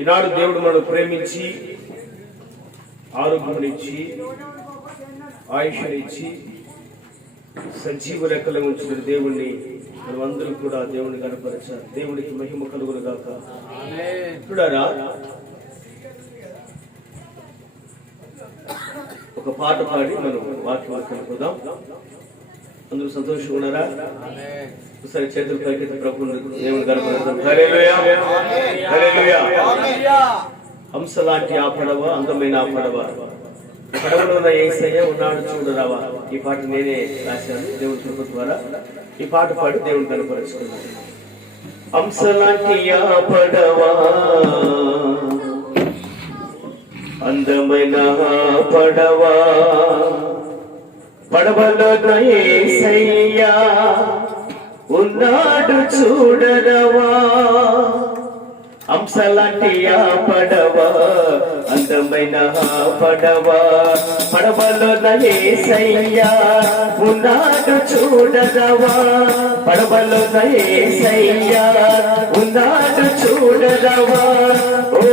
ఈనాడు దేవుడు మనల్ని ప్రేమించి ఆరోగ్యమునిచ్చి ఆయుష్నిచ్చి సజీవ లెక్కలో ఉంచిన దేవుణ్ణి మనమందరూ కూడా దేవుని కనపరచాలి. దేవునికి మహిమ కలుగును గాక. చూడారా, ఒక పాట పాడి మనం వాక్యం కలుపుదాం. అందరూ సంతోషంగా ఉన్నారా? ఒకసారి చేతులు పైకెత్తి ప్రభువుని దేవుని కనపరచాం. హల్లెలూయా, హల్లెలూయా. హంస లాంటి ఆ పడవ, అందమైన ఆ పడవ, పడవలో ఉన్న యేసయ్య ఉన్నాడు చూడరావా. ఈ పాట నేనే రాశాను దేవుని కృప ద్వారా. ఈ పాట పాడి దేవుని కనపరుచుకున్నాను. హంస లాంటి ఆ పడవ, అందమైన పడవ, పడవలో యేసయ్య ఉన్నాడు చూడరావా. హంసలాంటి ఆ పడవ, అందమైన పడవ, పడవలో యేసయ్య ఉన్నాడు చూడరావా. పడవలో యేసయ్య ఉన్నాడు చూడరావా. ఓ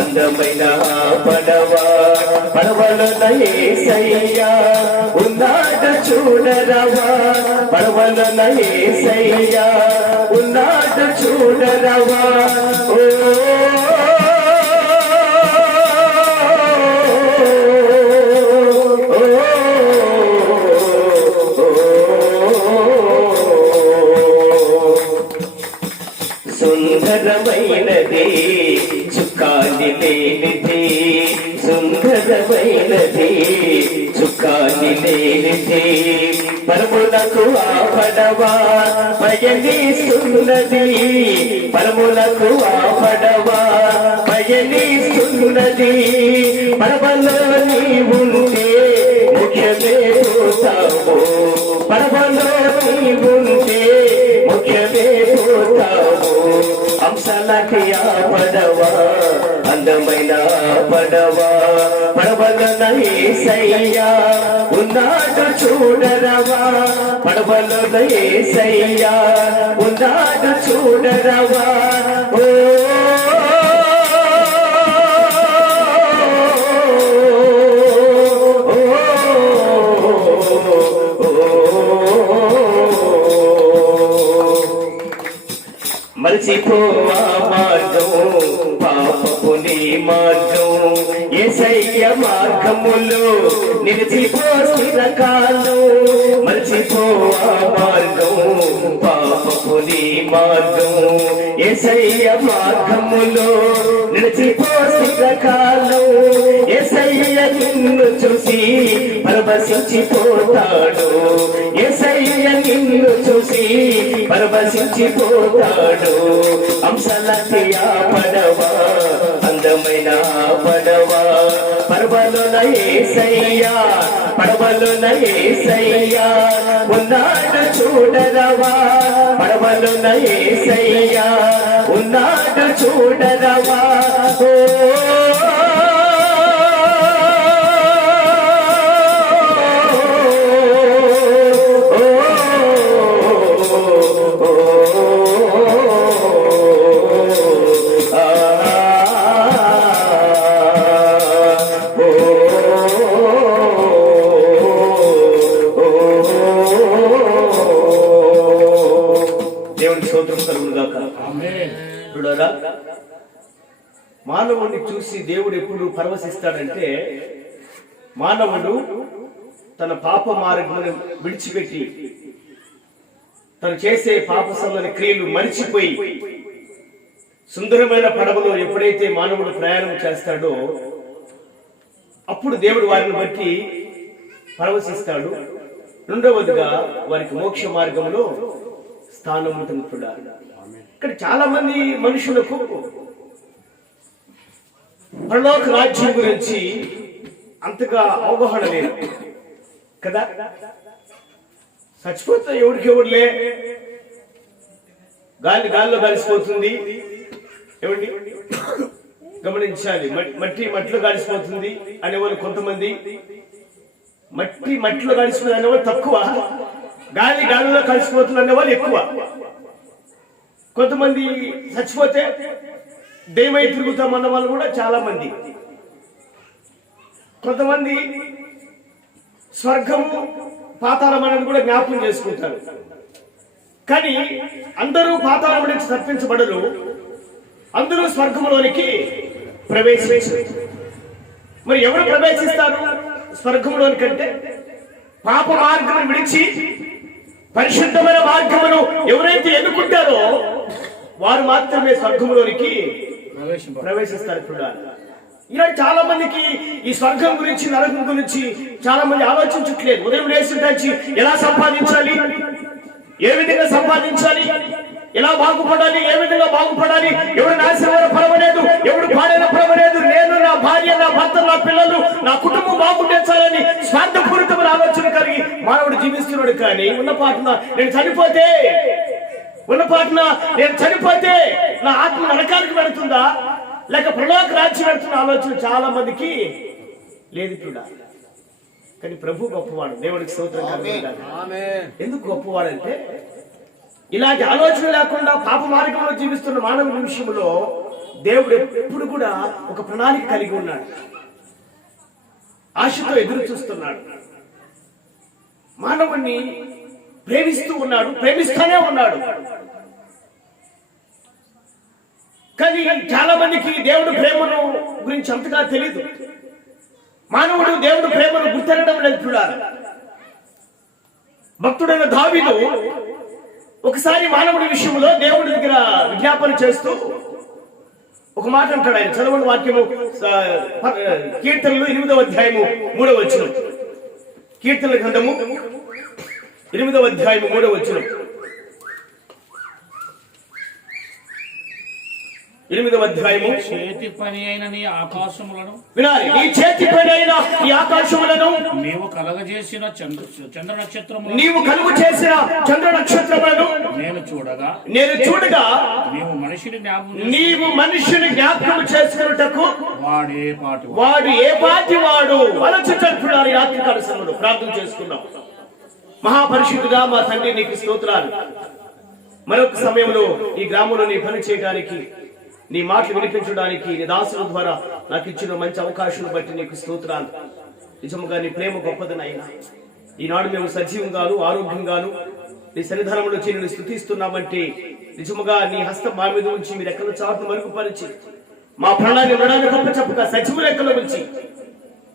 అందమైన పడవ, పడవలో యేసయ్య ఉన్నాడు చూడరావా. పడవలో యేసయ్య ఉన్నాడు చూడరావా. ఓ సుందరమైనది చుక్కాని లేనిది, సుందరమైనది చుక్కాని లేనిది, పరములకు ఆ పడవ పయనిస్తున్నది. పరములకు ఆ పడవ పయనిస్తున్నది. పడవలో నీవుంటే ముఖ్యమే పోతావు. పడవలో నీవుంటే ముఖ్యమే పోతావు. హంసలాంటి ఆ పడవ, అందమైన పడవ, పడవలో యేసయ్య ఉన్నాడు చూడరావా. పడవలో యేసయ్య ఉన్నాడు చూడరావా. ఓ మరిచిపోవా మార్గం, పాపపు నీ మార్గం, యేసయ్య మార్గములో నిలిచిపో స్థిరకాలం. మరిచిపోవా మార్గం, పాపపు నీ మార్గం, యేసయ్య మార్గములో నిలిచిపో స్థిరకాలం. యేసయ్య నిన్ను చూసి పరవశించిపోతాడు. యేసయ్య నిన్ను చూసి పరవశించిపోతాడు. హంసలాంటి ఆ పడవ, అందమైన పడవ, పడవలో యేసయ్య, పడవలో యేసయ్య ఉన్నాడు చూడరావా. పడవలో యేసయ్య ఉన్నాడు చూడరావా. ఓ మానవుడిని చూసి దేవుడు ఎప్పుడు పరవశిస్తాడంటే, మానవుడు తన పాప మార్గమును విడిచిపెట్టి తను చేసే పాపసమైన క్రియలు మరిచిపోయి సుందరమైన పడవలో ఎప్పుడైతే మానవుడు ప్రయాణం చేస్తాడో అప్పుడు దేవుడు వారిని బట్టి పరవశిస్తాడు. రెండవదిగా వారికి మోక్ష మార్గంలో స్థానం ఉంటుంది. ఇక్కడ చాలా మంది మనుషులకు పరలోక రాజ్యం గురించి అంతగా అవగాహన లేదు కదా. చచ్చిపోతే ఎవరికెవరులే, గాలిలో కలిసిపోతుంది. ఏమండి, గమనించాలి. మట్టి మట్టిలో కలిసిపోతుంది అనేవాళ్ళు కొంతమంది, మట్టిలో కలిసిపోతుంది అనేవాళ్ళు తక్కువ, గాలిలో కలిసిపోతుంది అనేవాళ్ళు ఎక్కువ. కొంతమంది చచ్చిపోతే దైవై తిరుగుతామన్న వాళ్ళు కూడా చాలా మంది. కొంతమంది స్వర్గము పాతాళం అనేది కూడా జ్ఞాపకం చేసుకుంటారు. కానీ అందరూ పాతాళం నుంచి తప్పించబడరు, అందరూ స్వర్గంలోనికి ప్రవేశించారు. మరి ఎవరు ప్రవేశిస్తారు స్వర్గంలోనికి అంటే? పాప మార్గం విడిచి పరిశుద్ధమైన మార్గమును ఎవరైతే ఎన్నుకుంటారో వారు మాత్రమే స్వర్గంలోనికి ప్రవేశిస్తారు. చూడాలి, ఈనాడు చాలా మందికి ఈ స్వర్గం గురించి నరకం గురించి చాలా మంది ఆలోచించట్లేదు. ఉదయం లేచి ఎలా సంపాదించాలి, ఏ విధంగా సంపాదించాలి, ఎలా బాగుపడాలి, ఏ విధంగా బాగుపడాలి, ఎవరు నాశనం పడవలేదు, ఎవరు పాడైన పడవలేదు, నేను నా భార్య నా భర్త నా పిల్లలు నా కుటుంబం బాగుండేచాలని స్వార్థపూరితమైన ఆలోచన కలిగి మానవుడు జీవిస్తున్నాడు. కానీ ఉన్నపాటున నేను చనిపోతే నా ఆత్మ నరకానికి వెళుతుందా లేక ప్రలోక రాజ్యం వెళుతున్న ఆలోచన చాలా మందికి లేదు కూడా. కానీ ప్రభు గొప్పవాడు, దేవుడికి స్తోత్రం కలుగుతుంది. ఎందుకు గొప్పవాడంటే ఇలాంటి ఆలోచన లేకుండా పాప మార్గంలో జీవిస్తున్న మానవుల విషయంలో దేవుడు ఎప్పుడు కూడా ఒక ప్రణాళిక కలిగి ఉన్నాడు, ఆశతో ఎదురు చూస్తున్నాడు, మానవుణ్ణి ప్రేమిస్తూ ఉన్నాడు, ప్రేమిస్తూనే ఉన్నాడు. కానీ చాలా మందికి దేవుడు ప్రేమను గురించి అంతగా తెలీదు. మానవుడు దేవుడు ప్రేమను గుర్తెరగడం లేదు. చూడాలి, భక్తుడైన దావీదు ఒకసారి మానవుడి విషయంలో దేవుడి దగ్గర విజ్ఞాపన చేస్తూ ఒక మాట అంటాడు. ఆయన చదవని వాక్యము కీర్తనలు 8వ అధ్యాయము 3వ వచనం. కీర్తనల గ్రంథము 8వ అధ్యాయము 3వ వచనం. 8వ అధ్యాయము. చేతి పని అయిన నీ ఆకాశములను వినాలి, నీ చేతి పని అయిన ఈ ఆకాశములను నీవు కలుగజేసిన చంద్ర నక్షత్రములను నీవు కలుగు చేసిన చంద్ర నక్షత్రములను నేను చూడగా నీవు మనిషిని జ్ఞాపకం చేసుకున్నటకు వాడు ఏ పాటి వాడు ఆలోచించుకున్నారు. ఈ రాత్రి కాల సమయంలో ప్రార్థన చేసుకున్నాం. మహాపరిశుద్ధుడా మా తండ్రి నీకు స్తోత్రాలు. మరొక సమయంలో ఈ గ్రామంలో నీ పని చేయడానికి, నీ మాటలు వినిపించడానికి నీ దాసుల ద్వారా నాకు ఇచ్చిన మంచి అవకాశం బట్టి నీకు స్తోత్రాలు. నిజముగా నీ ప్రేమ గొప్పదనైనా ఈనాడు మేము సజీవంగాను ఆరోగ్యంగాను నీ సన్నిధానంలో వచ్చి నేను స్తుతిస్తున్నామంటే నిజముగా నీ హస్తం మా మీద ఉంచి మీరు ఎక్కడ చాటును మరుగుపరిచి మా ప్రాణాన్ని వినడానికి గొప్ప చెప్పగా సజీవ లెక్కలో ఉంచి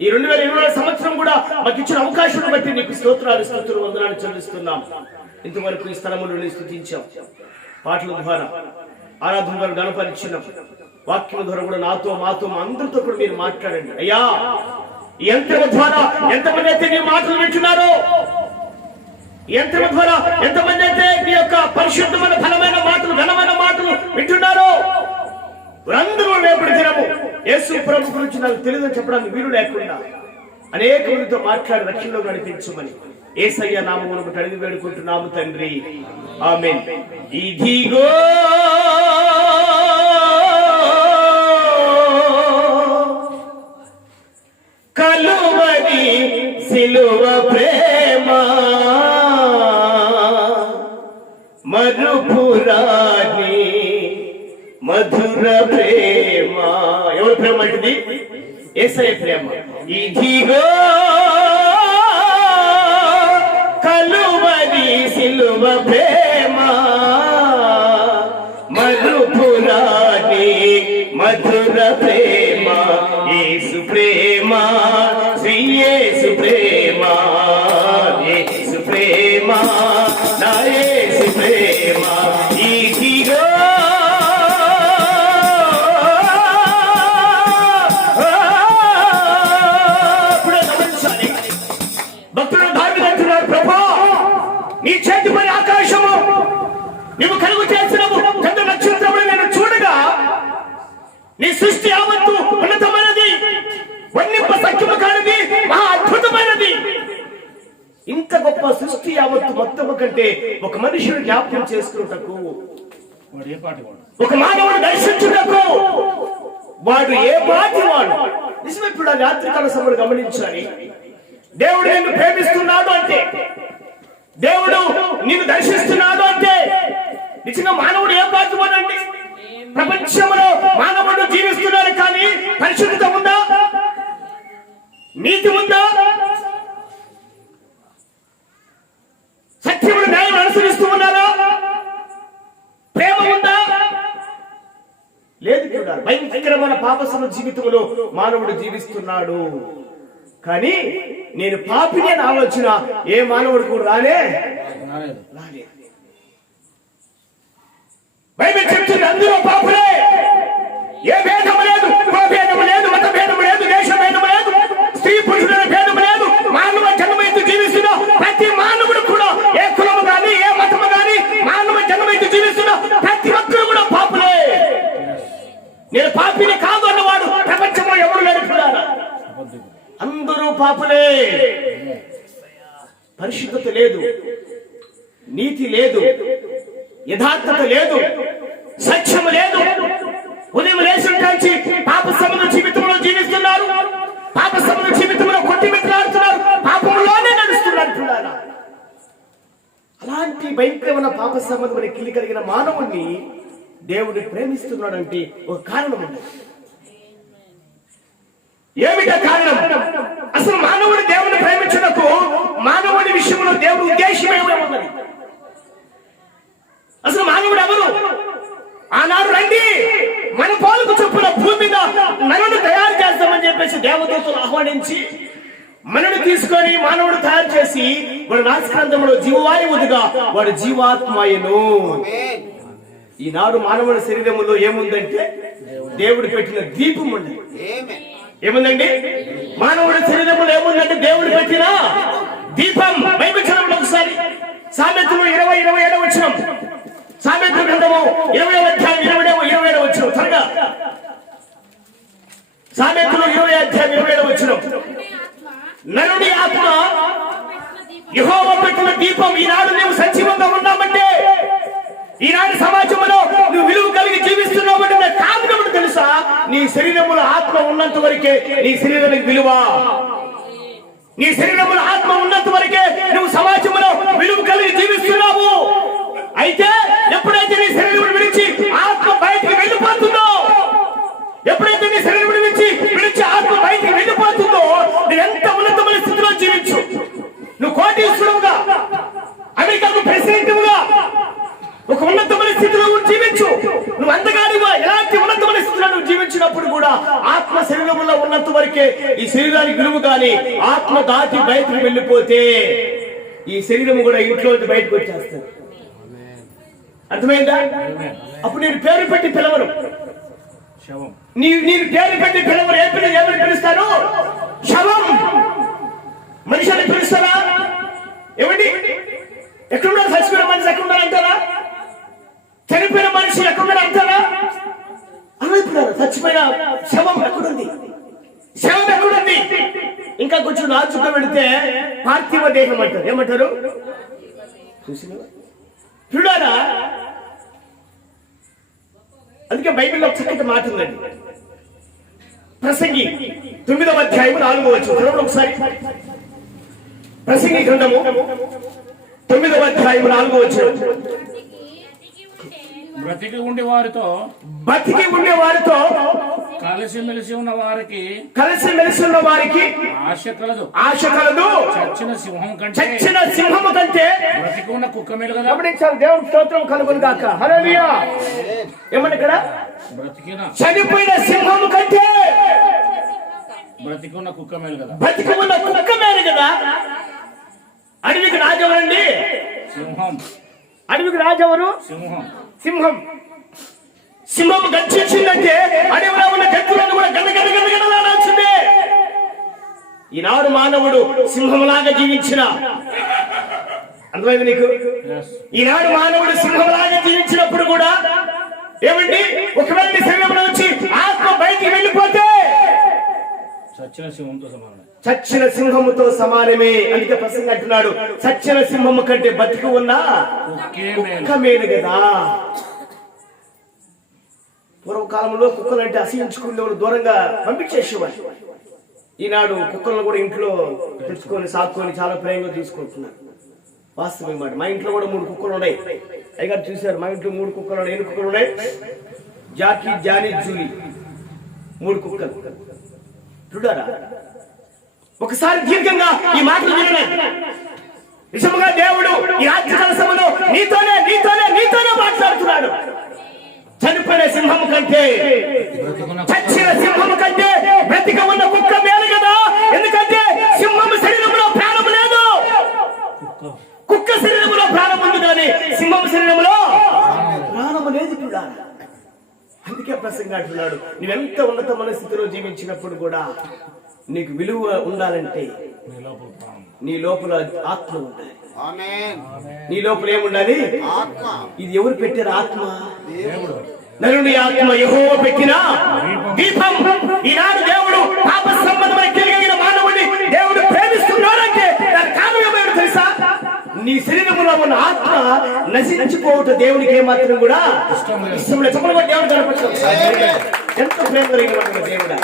ఈ 2024 సంవత్సరం కూడా మాకు ఇచ్చిన అవకాశం బట్టి నీకు స్తోత్రాలు స్తుతులు వందనాలు చెల్లిస్తున్నాం. ఇంతవరకు ఈ స్థలములో స్తుతించాం, పాటల ద్వారా ఆరాధన ద్వారా గణపరిచినాం, వాక్యం ద్వారా కూడా నాతో మాతో అందరితో కూడా మీరు మాట్లాడండి అయ్యా. ఈ యంత్రం ద్వారా ఎంతమంది అయితే నీ మాటలు వింటున్నారో, యంత్రం ద్వారా ఎంతమంది అయితే నీ యొక్క పరిశుద్ధమైన ఫలమైన మాటలు ఘనమైన మాటలు వింటున్నారో అందరూ రేపటి దినము యేసు ప్రభు గురించి నాకు తెలియదని చెప్పడానికి వీలు లేకుండా అనేక మందితో మాట్లాడి రక్షణలో నడిపించమని యేసయ్య నామమున అడిగి వేడుకుంటున్నాము తండ్రి, ఆమేన్. ఇదిగో కలువరి సిలువ ప్రేమ మరుపురాని మధుర ప్రేమ. ఎవరి ప్రేమ అంటుంది? యేసయ్య ప్రేమ. ఇదిగో కలువరి సిలువ ప్రేమ మరుపురాని మధుర ప్రేమ. యేసు ప్రేమ, శ్రీ యేసు ప్రేమ, యేసు ప్రేమ, నా యేసు ప్రేమ. ఇదిగో నీ చేతిపై ఆకాశము నీవు కలుగు చేసినవు చంద్ర నక్షత్రములు నేను చూడగా నీ సృష్టి యావత్తు ఉన్నతమైనది, వర్ణింప సఖ్యము కానిది, మహా అద్భుతమైనది. ఇంత గొప్ప సృష్టి యావత్తు మొత్తము కంటే ఒక మనుషుడు జ్ఞాపకం చేసుకున్నటకు, ఒక మానవుడు దర్శించుటకు వాడు ఏ పాటి వాడు. నిజమే. ఇప్పుడు ఆ రాత్రికాల సమయంలో గమనించాలి. దేవుడు నిన్ను ప్రేమిస్తున్నాడు అంటే, దేవుడు నిన్ను దర్శిస్తున్నాడు అంటే నిజంగా మానవుడు ఏ పాటి వాడండి? ప్రపంచంలో మానవుడు జీవిస్తున్నాడు, కానీ పరిశుద్ధత ఉందా? నీతి ఉందా? సత్యముడు న్యాయం అనుసరిస్తూ ఉన్నారా? ప్రేమ ఉందా? లేదు. చూడాలి, భయంకరమైన పాపసమ జీవితంలో మానవుడు జీవిస్తున్నాడు. కానీ నేను పాపిని అని ఆలోచన ఏ మానవుడికి రాలేదు. బైబిల్ చెప్తుంది అందరూ పాపులే. ఏ భేదము లేదు, కుల భేదము లేదు, మత భేదము లేదు, దేశ భేదము లేదు, స్త్రీ పురుషుల భేదము లేదు. మానవ జన్మయితూ జీవిస్తున్న ప్రతి మానవుడు కూడా, ఏ కులము గాని ఏ మతము గాని, మానవ జన్మయితూ జీవిస్తున్న ప్రతి ఒక్కరు కూడా పాపులే. నేను పాపిని కాదు అన్నవాడు ప్రపంచంలో ఎవరు లేడుతున్నారా? అందరూ పాపులే. పరిశుద్ధత లేదు, నీతి లేదు, యథార్థత లేదు, సత్యము లేదు. ఉదయం లేచిన కాంచి పాప సముద్ర జీవితంలో జీవిస్తున్నారు, పాప సముద్ర జీవితంలో కొట్టిమిట్లాడుతున్నారు, పాపంలోనే నడుస్తున్నారు. అలాంటి భయంకరమైన పాప సంబంధమైన కిలి కలిగిన మానవుణ్ణి దేవుడు ప్రేమిస్తున్నాడంటే ఒక కారణం ఉంది. ఏమిటా కారణం? అసలు మానవుడు దేవుని ప్రేమించుటకు మానవుడి విషయంలో దేవుడు ఉద్దేశం ఏమన్నది? అసలు మానవుడు ఎవరు? ఆనాడు రండి మన పోలుకు చొప్పున భూమి మీద మనను తయారు చేస్తామని చెప్పేసి దేవదూతలు ఆహ్వానించి మనను తీసుకొని మానవుడు తయారు చేసి వాడు నాశకాంతంలో జీవవాయువుగా వాడు జీవాత్మయను. ఈనాడు మానవుడి శరీరంలో ఏముందంటే దేవుడు పెట్టిన దీపం ఉంది. ఏముందండి? మానవుడి శరీరంలో ఏముందంటే దేవుడు పెట్టిన దీపం. బైబిల్ చదవండి ఒకసారి. సామెతలు 20:27 వచనం. సామెతల గ్రంథము 20వ అధ్యాయం 27వ వచనం. త్వరగా సామెతలు 20వ అధ్యాయం 27వ వచనం. నరుని ఆత్మ యెహోవా పెట్టిన దీపం. ఈనాడు నువ్వు సజీవంగా ఉన్నామంటే, ఈనాడు సమాజంలో నువ్వు విలువ కలిగి జీవిస్తున్నావు కారణం తెలుసా? నీ శరీరములో ఆత్మ ఉన్నంత వరకే నీ శరీరానికి విలువ. నీ శరీరములో ఆత్మ ఉన్నంత వరకే నువ్వు సమాజంలో విలువ కలిగి జీవిస్తున్నావు. అయితే ఎప్పుడైతే నీ శరీరం విడిచి ఆత్మ బయటికి వెళ్ళిపోతుందో, ఎప్పుడైతే నీ శరీరం విడిచి ఆత్మ బయటికి వెళ్ళిపోతుందో, నువ్వు ఎంత ఉన్నతమైన స్థితిలో జీవించు. నువ్వు కోటీశ్వరుడుగా, అమెరికాకు ప్రెసిడెంట్గా ఒక ఉన్నతమైన స్థితిలో జీవించు. నువ్వు అందగాడివా, ఎలాంటి ఉన్నతమైన స్థితిలో నువ్వు జీవించినప్పుడు కూడా ఆత్మ శరీరంలో ఉన్నంత వరకే ఈ శరీరానికి విలువ. కానీ ఆత్మ దాటి బయటకు వెళ్ళిపోతే ఈ శరీరం కూడా ఇంట్లో బయటకు వచ్చేస్తుంది. అర్థమైందా? అప్పుడు నేను పేరు పెట్టి పిలవరు. నేను పేరు పెట్టి పిలవరు. ఏమని పిలుస్తారు? శవం. మనిషిని పిలుస్తారా? ఏమండి? ఎక్కడున్నారు? చచ్చిపోయిన మనిషి ఎక్కడున్నారు అంటారా? చనిపోయిన మనిషి ఎక్కడున్నారు అంటారా? అనుకుంటున్నారు. చచ్చిపోయిన శవం ఎక్కడుంది? శవం ఎక్కడుంది? ఇంకా కొంచెం నాచుగా వెళితే పార్థివ దేహం అంటారు. ఏమంటారు? చూసిన చూడారా? అందుకే బైబిల్లో ఒక చక్కటి మాట ఉందండి. ప్రసంగి 9వ అధ్యాయం 4వ వచనం ఒకసారి. ప్రసంగి గ్రంథము 9వ అధ్యాయం 4వ వచనం. బ్రతికి ఉండే వారితో కలిసిమెలిసి ఉన్న వారికి ఆశ కలదు. చచ్చిన సింహము కంటే బ్రతికి ఉన్న కుక్క మేలు కదా. దేవుని స్తోత్రం కలుగును గాక. హల్లెలూయా. ఏమన్నా ఇక్కడ? చనిపోయిన సింహము కంటే బ్రతికి ఉన్న కుక్క మేలు కదా. బ్రతికి ఉన్న కుక్క మేలు కదా. అడవికి రాజెవరండి? సింహం. అడవికి రాజెవరు? సింహం. సింహం గర్జించిందంటే అడవిలో ఉన్న జంతువులను కూడా గడగడగడగడలాడాల్సిందే. ఈనాడు మానవుడు సింహంలాగా జీవించిన, అర్థమైంది నీకు? ఈనాడు మానవుడు సింహంలాగా జీవించినప్పుడు కూడా ఏమండి, ఒకవేళ శరీరంలో వచ్చి ఆత్మ బయటికి వెళ్ళిపోతే చచ్చిన సింహముతో సమానమే. అందుకే ప్రసంగం అంటున్నాడు, చచ్చిన సింహము కంటే బతికి ఉన్న కుక్క మేలు కదా. పూర్వకాలంలో కుక్కలు అంటే అసహించుకునే వాళ్ళు దూరంగా పంపించేసేవారు. ఈనాడు కుక్కలను కూడా ఇంట్లో తెచ్చుకొని సాకుకొని చాలా ప్రేమగా తీసుకుంటున్నారు. వాస్తవం మాట. మా ఇంట్లో కూడా 3 కుక్కలు ఉన్నాయి. అయ్యగారు చూశారు, మా ఇంట్లో 3 కుక్కలు ఉన్నాయి. 8 కుక్కలు ఉన్నాయి. జాకీ, జానీ, జూలీ 3 కుక్కలు. చూడారా, ఒకసారి దీర్ఘంగా ఈ మాటలు వినండి. నిజంగా దేవుడు ఈ రాత్రికాల సమయంలో నీతోనే మాట్లాడుతున్నాడు. చనిపోయిన సింహం కంటే, చచ్చిన సింహం కంటే బ్రతిక ఉన్న కుక్క మేలు కదా. ఎందుకంటే సింహం శరీరంలో ప్రాణం లేదు, కుక్క శరీరంలో ప్రాణం ఉంది, కానీ సింహం శరీరంలో ప్రాణం లేదు. చూడాలి. అందుకే ప్రసంగా అంటున్నాడు, నువ్వెంత ఉన్నతమైన స్థితిలో జీవించినప్పుడు కూడా నీకు విలువ ఉండాలంటే నీ లోపల ఆత్మ ఉండాలి. నీ లోపల ఏముండాలి? ఇది ఎవరు పెట్టారు? ఆత్మ. నరుని ఆత్మ యెహోవా పెట్టిన దీపం. ఈనాడు దేవుడు పాప సంబంధమైన కలిగిన మానవుడిని దేవుడు ప్రేమిస్తున్నాడంటే దాని కారణం ఏమైనా తెలుసా? నీ శరీరంలో ఉన్న ఆత్మ నశించిపోవటం దేవునికి ఏమాత్రం కూడా ఇష్టం లేదు. చెప్పడం దేవుడు కనపడుతుంది. ఎంత ప్రేమ కలిగిన దేవుడా,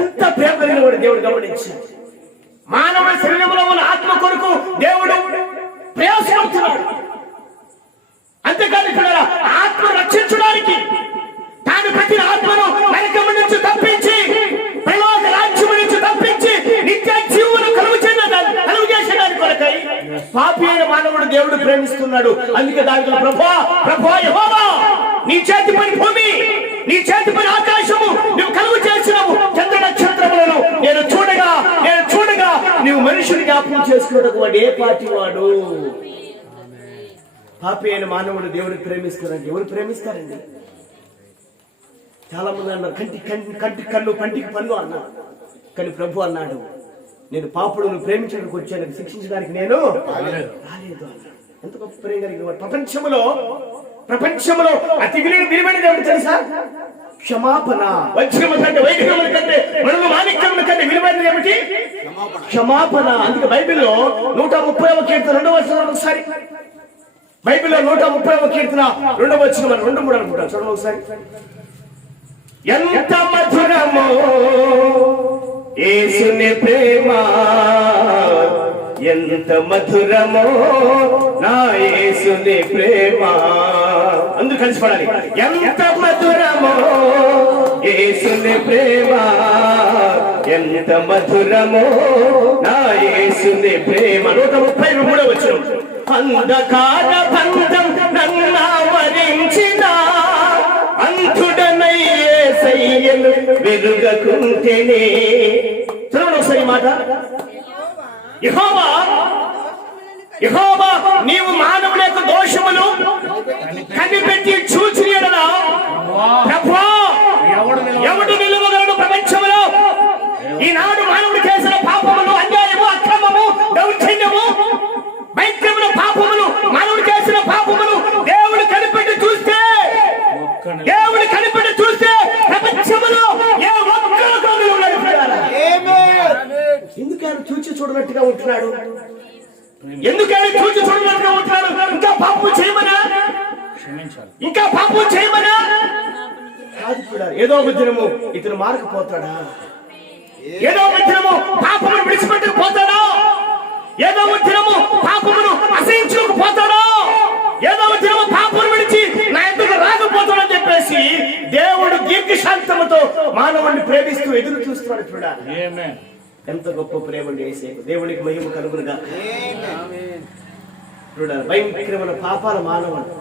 ఎంత ప్రేమ కలిగిన దేవుడు గమనించాడు. మానవ శరీరంలో ఉన్న ఆత్మ కొరకు దేవుడు ప్రయాసపడుతున్నాడు. అంతేకాదు ఇక్కడ ఆత్మ రక్షించడానికి తాను ప్రతి ఆత్మను నరకం నుంచి తప్పించి పరలోక రాజ్యం నుంచి తప్పించి నిత్య జీవనం కలుగు చేసేదాని కొరకై పాపి అయిన మానవుడు దేవుడు ప్రేమిస్తున్నాడు. అందుకే దానిలో ప్రభువా యెహోవా, నీ చేతి పని భూమి, నీ చేతి పని ఆకాశము నువ్వు కలుగు చేసినవు. చంద్ర నక్షత్రములను నేను చూడగా నువ్వు మనుషుని జ్ఞాపకం చేసుకున్నట్టు వాడు ఏ పాటి వాడు? పాపి అయిన మానవుడు దేవుడిని ప్రేమిస్తారండి. ఎవరు ప్రేమిస్తారండి? చాలా మంది అన్నారు కంటికి కళ్ళు పంటికి పన్ను అన్నారు. కానీ ప్రభు అన్నాడు, నేను పాపులను ప్రేమించడానికి వచ్చాను, శిక్షించడానికి నేను రాలేదు అన్నాడు. ఎంత గొప్ప ప్రేమ కలిగిన వాడు. ప్రపంచంలో అతి విలువైనది ఏమిటి తెలుసా? క్షమాపణ. వజ్రము కంటే, వైఢూర్యముల కంటే, మణులు మాణిక్యముల కంటే విలువైనది ఏమిటి? క్షమాపణ. అందుకే బైబిల్లో 130వ కీర్తన 2వ వచనం, ఒకసారి బైబిల్లో 130వ కీర్తన 2వ వచనం, 2-3 అనుకుంటాను, చూడండి ఒకసారి. ఎంత మధురమో యేసుని ప్రేమ, ఎంత మధురమో నా యేసుని ప్రేమ. అందరూ కలిసి పడాలి. ఎంత మధురమో యేసుని ప్రేమ, ఎంత మధురమో నా యేసుని ప్రేమ. 133వ వచనం. అంధకార బంధం నన్నావరించిన అంతుడనై యేసయ్యను వెలుగకుంటేనే. చూడండి ఒకసారి మాట. యెహోవా నీవు మానవుల యొక్క దోషములు కనిపెట్టి చూచి ఎడలా ప్రభువా ఎవడు నిలువగలడు ప్రపంచములో? ఈనాడు మానవుడు చేసిన పాపములు, అన్యాయము, అక్రమము, దౌర్జన్యము, భయంకరమైన పాపములు, మానవుడు చేసిన పాపములు దేవుడు కనిపెట్టి చూస్తే ప్రపంచములో ఏ ఒక్కరు ఉన్నాడు? ఎందుకని చూచి చూడనట్టుగా ఉంటున్నాడు? ఎందుకని చూచి చూడనట్టుగా ఉంటున్నాడు? ఇంకా పాపం చేయమనా? కాదు చూడాలి. ఏదో ఒక దినము ఇతను మారకపోతాడా? ఏదో ఒక దినము పాపమును విడిచిపెట్టకపోతాడా? ఏదో ఒక దినము పాపమును అసహించుకోకపోతాడా? ఏదో ఒక దినము పాపమును విడిచి నా ఎదురు రాకపోతాడని చెప్పేసి దేవుడు దీర్ఘశాంతముతో మానవుడిని ప్రేమిస్తూ ఎదురు చూస్తున్నాడు. చూడాలి ఎంత గొప్ప ప్రేమ యేసేపు. దేవునికి మహిమ కలుగునుగా. చూడాలి భయంకరమైన పాపాల మానవుడు.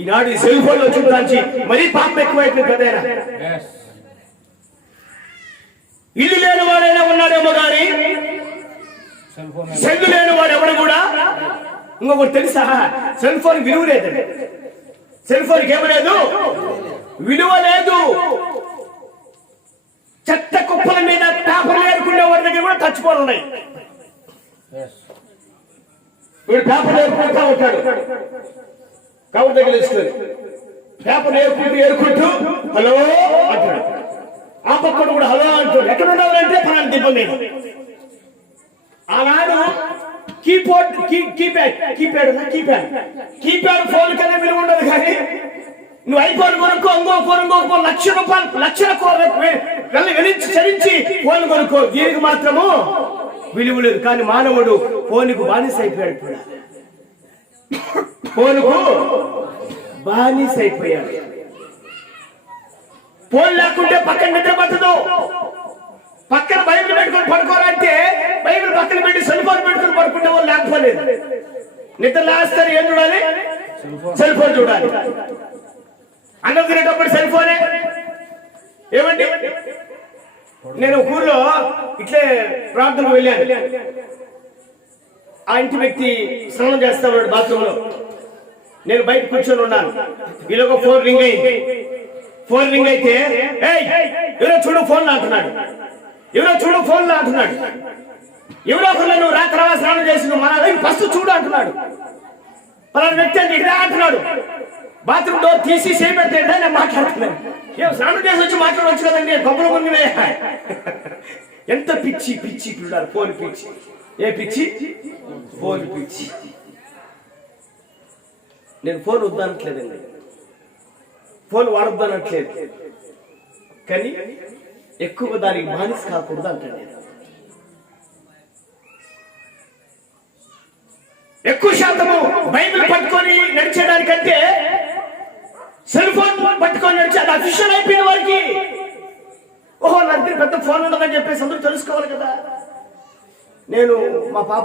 ఈనాడు ఈ సెల్ ఫోన్ లో చూడాల్సి మరీ పాపం ఎక్కువైపోయింది కదేనా? ఇల్లు లేని వాడైనా ఉన్నాడేమో కానీ సెల్ లేని వాడు ఎవడు కూడా. ఇంకొకటి తెలుసా? సెల్ ఫోన్ విలువ లేదు. సెల్ ఫోన్ ఏమలేదు, విలువ లేదు. చెత్త కుప్పల మీద పేపర్లు ఏరుకునే వాడి దగ్గర కూడా టచ్ ఫోన్ ఉన్నాయి. వీడు పేపర్లు ఏరుకుంటా ఉంటాడు, కవర్ దగ్గర ఇస్తుంది. పేపర్లు ఏరుకుంటూ హలో అంటాడు. ఆ పక్కన కూడా హలో అంటాడు. ఎక్కడ ఉన్నాడంటే పలానా దీపం మీద. ఆనాడు కీప్యాడ్ ఫోన్ కన్నా విలువ ఉండదు, కానీ నువ్వు ఐఫోన్ కొనుక్కో, ఇంకో ఫోన్ ఇంకో లక్షల చరించి ఫోన్ కొనుక్కో, దీనికి మాత్రము విలువ లేదు. కానీ మానవుడు ఫోన్కు బానిస అయిపోయాడు. కూడా ఫోన్కు బానిస అయిపోయాడు. ఫోన్ లేకుంటే పక్కన నిద్ర పట్టదు. పక్కన బైబిల్ పెట్టుకొని పడుకోవాలంటే బైబిల్ పక్కన పెట్టి సెల్ ఫోన్ పెట్టుకొని పడుకుంటే వాళ్ళు లేకపోలేదు. నిద్ర లేస్తారు, ఏం చూడాలి? సెల్ ఫోన్ చూడాలి. అన్నం తినేటప్పుడు సెల్ ఫోనే. ఏమండి, నేను ఊర్లో ఇట్లే ప్రార్థనకు వెళ్ళాను. ఆ ఇంటి వ్యక్తి స్నానం చేస్తా ఉన్నాడు బాత్రూమ్ లో. నేను బయట కూర్చొని ఉన్నాను. ఈలోగా ఫోన్ రింగ్ అయింది. ఫోన్ రింగ్ అయితే ఎవరో చూడు ఫోన్ అంటున్నాడు. ఎవరో చూడు ఫోన్ అంటున్నాడు. ఎవరో ఒకరు నువ్వు రాత్రి స్నానం చేసి నువ్వు మన ఫస్ట్ చూడు అంటున్నాడు. పలానా వ్యక్తి అంటే ఇదే అంటున్నాడు. బాత్రూమ్ డోర్ తీసి చేయబెడితే నేను మాట్లాడుతున్నాను. ఏం స్నానం చేసి వచ్చి మాట్లాడవచ్చు కదండి, కొబ్బరి ముందునే. ఎంత పిచ్చి పిచ్చి పిల్లలు. ఫోన్ పిచ్చి. ఏ పిచ్చి? ఫోన్ పిచ్చి. నేను ఫోన్ వద్దనట్లేదండి, ఫోన్ వాడొద్దనట్లేదు. కానీ ఎక్కువ దానికి బానిస కాకూడదు అంటాడు. ఎక్కువ శాతము బైబిల్ పట్టుకొని నడిచేదానికంటే సెల్ ఫోన్ పట్టుకొని నడిచి అది అఫీషియల్ అయిపోయిన వారికి. ఓహో, నా దగ్గర పెద్ద ఫోన్ ఉండదని చెప్పేసి అందరూ తెలుసుకోవాలి కదా. నేను మా పాప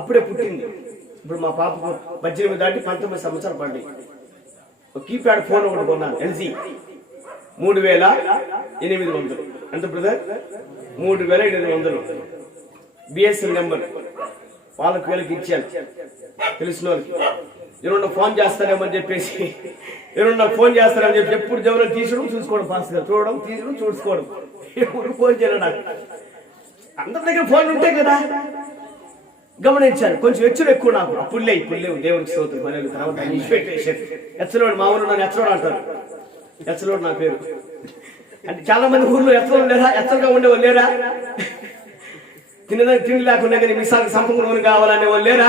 అప్పుడే పుట్టింది. ఇప్పుడు మా పాపకు 18 దాటి 19 సంవత్సరాలు పడ్డాయి. ఒక కీప్యాడ్ ఫోన్ ఒకటి కొన్నాను, LG 3800. ఎంత బ్రదర్? 3800 BSNL number. వాళ్ళకి వీళ్ళకి ఇచ్చాను, తెలిసిన వాళ్ళకి. ఎవరన్నా ఫోన్ చేస్తారేమని చెప్పేసి ఎప్పుడు జవరం తీసడం చూసుకోవడం, ఫాస్ట్గా చూడడం, తీసడం, చూసుకోవడం. ఎవరు ఫోన్ చేయాలి నాకు? అందరి దగ్గర ఫోన్ ఉంటాయి కదా. గమనించాను, కొంచెం హెచ్చులు ఎక్కువ నాకు. పుల్లేవు దేవునికి స్తోత్రం. మన తర్వాత ఎచ్చలోడు, మా ఊరు నన్ను ఎచ్చలోడు అంటారు. ఎచ్చలోడు నా పేరు. అంటే చాలా మంది ఊర్లో ఎచ్చలోడు లేరా? ఎచ్చలుగా ఉండేవాళ్ళు లేరా? తిండి లేకుండా కానీ మిసాలకు సంపంగా కావాలనే వాళ్ళు లేరా?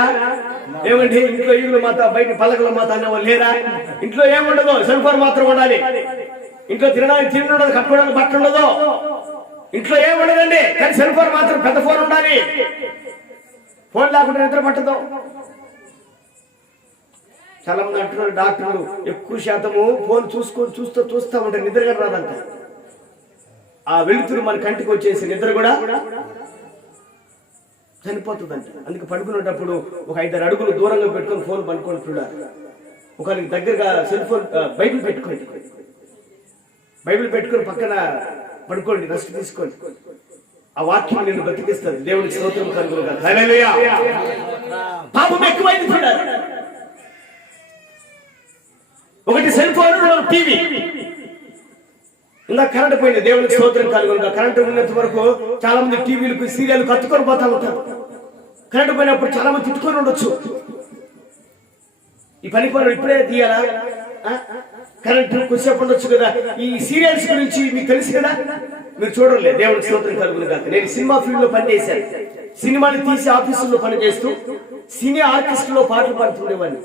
ఏమంటే ఇంట్లో ఈగులు మాత, బయట పల్లకల మాత అనేవాళ్ళు లేరా? ఇంట్లో ఏముండదు, సెల్ ఫోన్ మాత్రం ఉండాలి. ఇంట్లో తినడానికి తిండి ఉండదు, కట్టుకోవడానికి బట్ట ఉండదు. ఇంట్లో ఏముండదండి, కానీ సెల్ ఫోన్ మాత్రం పెద్ద ఫోన్ ఉండాలి. ఫోన్ లేకుండా నిద్ర పట్టదు. చాలా మంది అంటున్నారు, డాక్టర్లు ఎక్కువ శాతము ఫోన్ చూస్తూ ఉంటారు, నిద్రగా రాదంట. ఆ వెలుతురు మన కంటికి వచ్చేసి నిద్ర కూడా చనిపోతుందంట. అందుకే పడుకునేటప్పుడు ఒక 5-6 అడుగులు దూరంగా పెట్టుకొని ఫోన్ పడుకొని చూడాలి. ఒకరికి దగ్గరగా సెల్ ఫోన్ బైబిల్ పెట్టుకొని పక్కన పడుకోండి, రెస్ట్ తీసుకోండి. ఆ వాక్యం నిన్ను బ్రతికిస్తుంది. దేవునికి స్తోత్రం కలుగును గాక. హల్లెలూయా. పాపం ఎక్కువైంది చూడాలి. ఒకటి సెల్ ఫోన్, టీవీ. ఇంకా కరెంట్ పోయింది, దేవునికి స్తోత్రం కలుగును గాక. కరెంట్ ఉన్నంత వరకు చాలా మంది టీవీలకు సీరియల్ కత్తుకొని పోతా ఉంటారు. కరెంట్ పోయినప్పుడు చాలా మంది తిట్టుకొని ఉండొచ్చు. ఈ పని ఇప్పుడే తీయాలా? కరెంట్ కొద్దిసేపు ఉండొచ్చు కదా. ఈ సీరియల్స్ గురించి మీకు తెలుసు కదా, మీరు చూడలేదు. దేవునికి స్తోత్రం కలుగును గాక. నేను సినిమా ఫీల్డ్ లో పనిచేశాను. సినిమాని తీసి ఆఫీసుల్లో పనిచేస్తూ సినీ ఆర్కెస్ట్రాలో పాటలు పాడుతుండేవాడిని.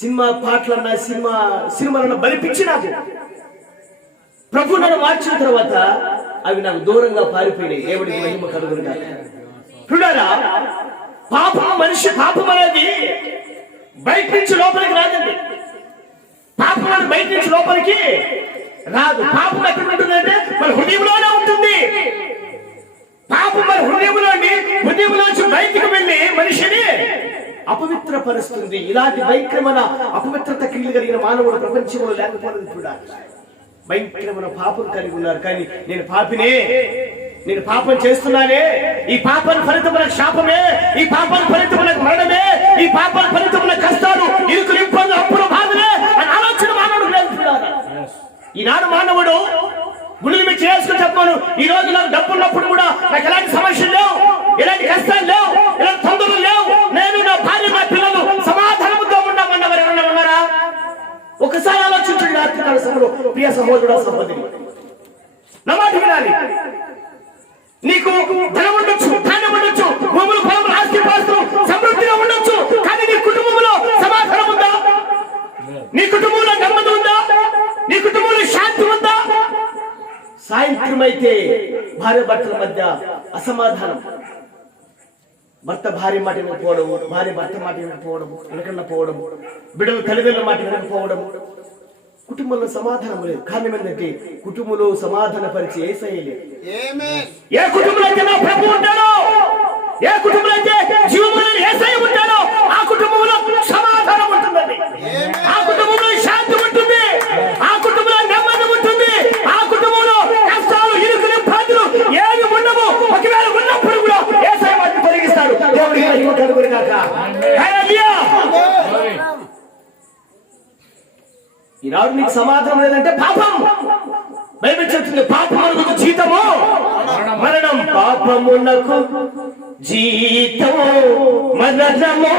సినిమా పాటలన్నా సినిమాలన్నా బలిపించి నాకు ప్రభు నన్ను మార్చిన తర్వాత అవి నాకు దూరంగా పారిపోయినాయి. దేవుడికి మహిమ కలుగును గాక. చూడారా, పాపం అనేది బయట నుంచి లోపలికి రాదండి. పాపం అనేది బయట నుంచి లోపలికి రాదు. పాపం ఎక్కడ ఉంటుందంటే మన హృదయంలోనే ఉంటుంది. పాపం మన హృదయంలోంచి బయటికి వెళ్ళి మనిషిని అపవిత్రపరుస్తుంది. ఇలాంటి భయంకరమైన అపవిత్రత క్రియలు కలిగిన మానవుడు ప్రపంచంలో లేకపోవడం చూడాలి. భయంకరమైన పాపం కలిగి ఉన్నారు. కానీ నేను పాపం చేస్తున్నానే, ఈ పాపం ఫలితముల శాపమే, ఈ పాపం ఫలితముల మరణమే, ఈ పాపం ఫలితముల కష్టాలు, ఇరుకులు, ఇబ్బందులు, అప్పుల బాధలే అని ఆలోచన మానవుడు లేకున్నాడు. ఈనాడు మానవుడు గుళ్ళు మీద చేసుకుని చెప్పాను, ఈ రోజు నాకు డబ్బు ఉన్నప్పుడు కూడా నాకు ఎలాంటి సమస్యలు లేవు, ఎలాంటి కష్టాలు లేవు, ఎలాంటి తొందరలు లేవు, నేను నా భార్య నా పిల్లలు సమాధానంతో ఉన్నామన్నవారు ఎవరన్నా ఉన్నారా? ఒకసారి ఆలోచించండి. రాత్రి కాల సమయంలో ప్రియ సహోదరుడు, సహోదరి, నా మాట వినాలి. నీకు ధనం ఉండొచ్చు, ధాన్యం ఉండొచ్చు, భూములు, పొలములు, ఆస్తి పాస్తులు సమృద్ధిగా ఉండొచ్చు, కానీ నీ కుటుంబంలో సమాధానం ఉందా? నీ కుటుంబంలో నెమ్మది ఉందా? నీ కుటుంబంలో శాంతి ఉందా? సాయంత్రం అయితే భార్య భర్తల మధ్య అసమాధానం, భర్త భార్య మాట వినకపోవడం, భార్య భర్త మాట వినకపోవడం, వినకపోవడం, బిడ్డలు తల్లిదండ్రుల మాట వినకపోవడం, కుటుంబంలో సమాధానం లేదు. కారణం ఏంటంటే కుటుంబంలో సమాధాన పరిచే యేసయ్య లేదు. ఏ కుటుంబంలో అయితే నా ప్రభు ఉంటాడో, ఏ కుటుంబంలో అయితే జీవమున యేసయ్య ఉంటాడో ఆ కుటుంబంలో సమాధానం ఉంటుందండి. ఆ కుటుంబంలో శాంతి ఉంటుంది, ఆ కుటుంబంలో నెమ్మది ఉంటుంది, ఆ కుటుంబంలో కష్టాలు ఇరుకులు బాధలు ఏమి ఉండవు. ఒకవేళ ఉన్నప్పుడు కూడా యేసయ్య వాటిని తొలగిస్తాడు. దేవుడికి మహిమ కలుగును గాక. హల్లెలూయా. ఈనాడు నీకు సమాధానం లేదంటే పాపం. బైబిల్ చెప్తుంది పాపమునకు జీతము మరణం, పాపమునకు జీతము మరణము,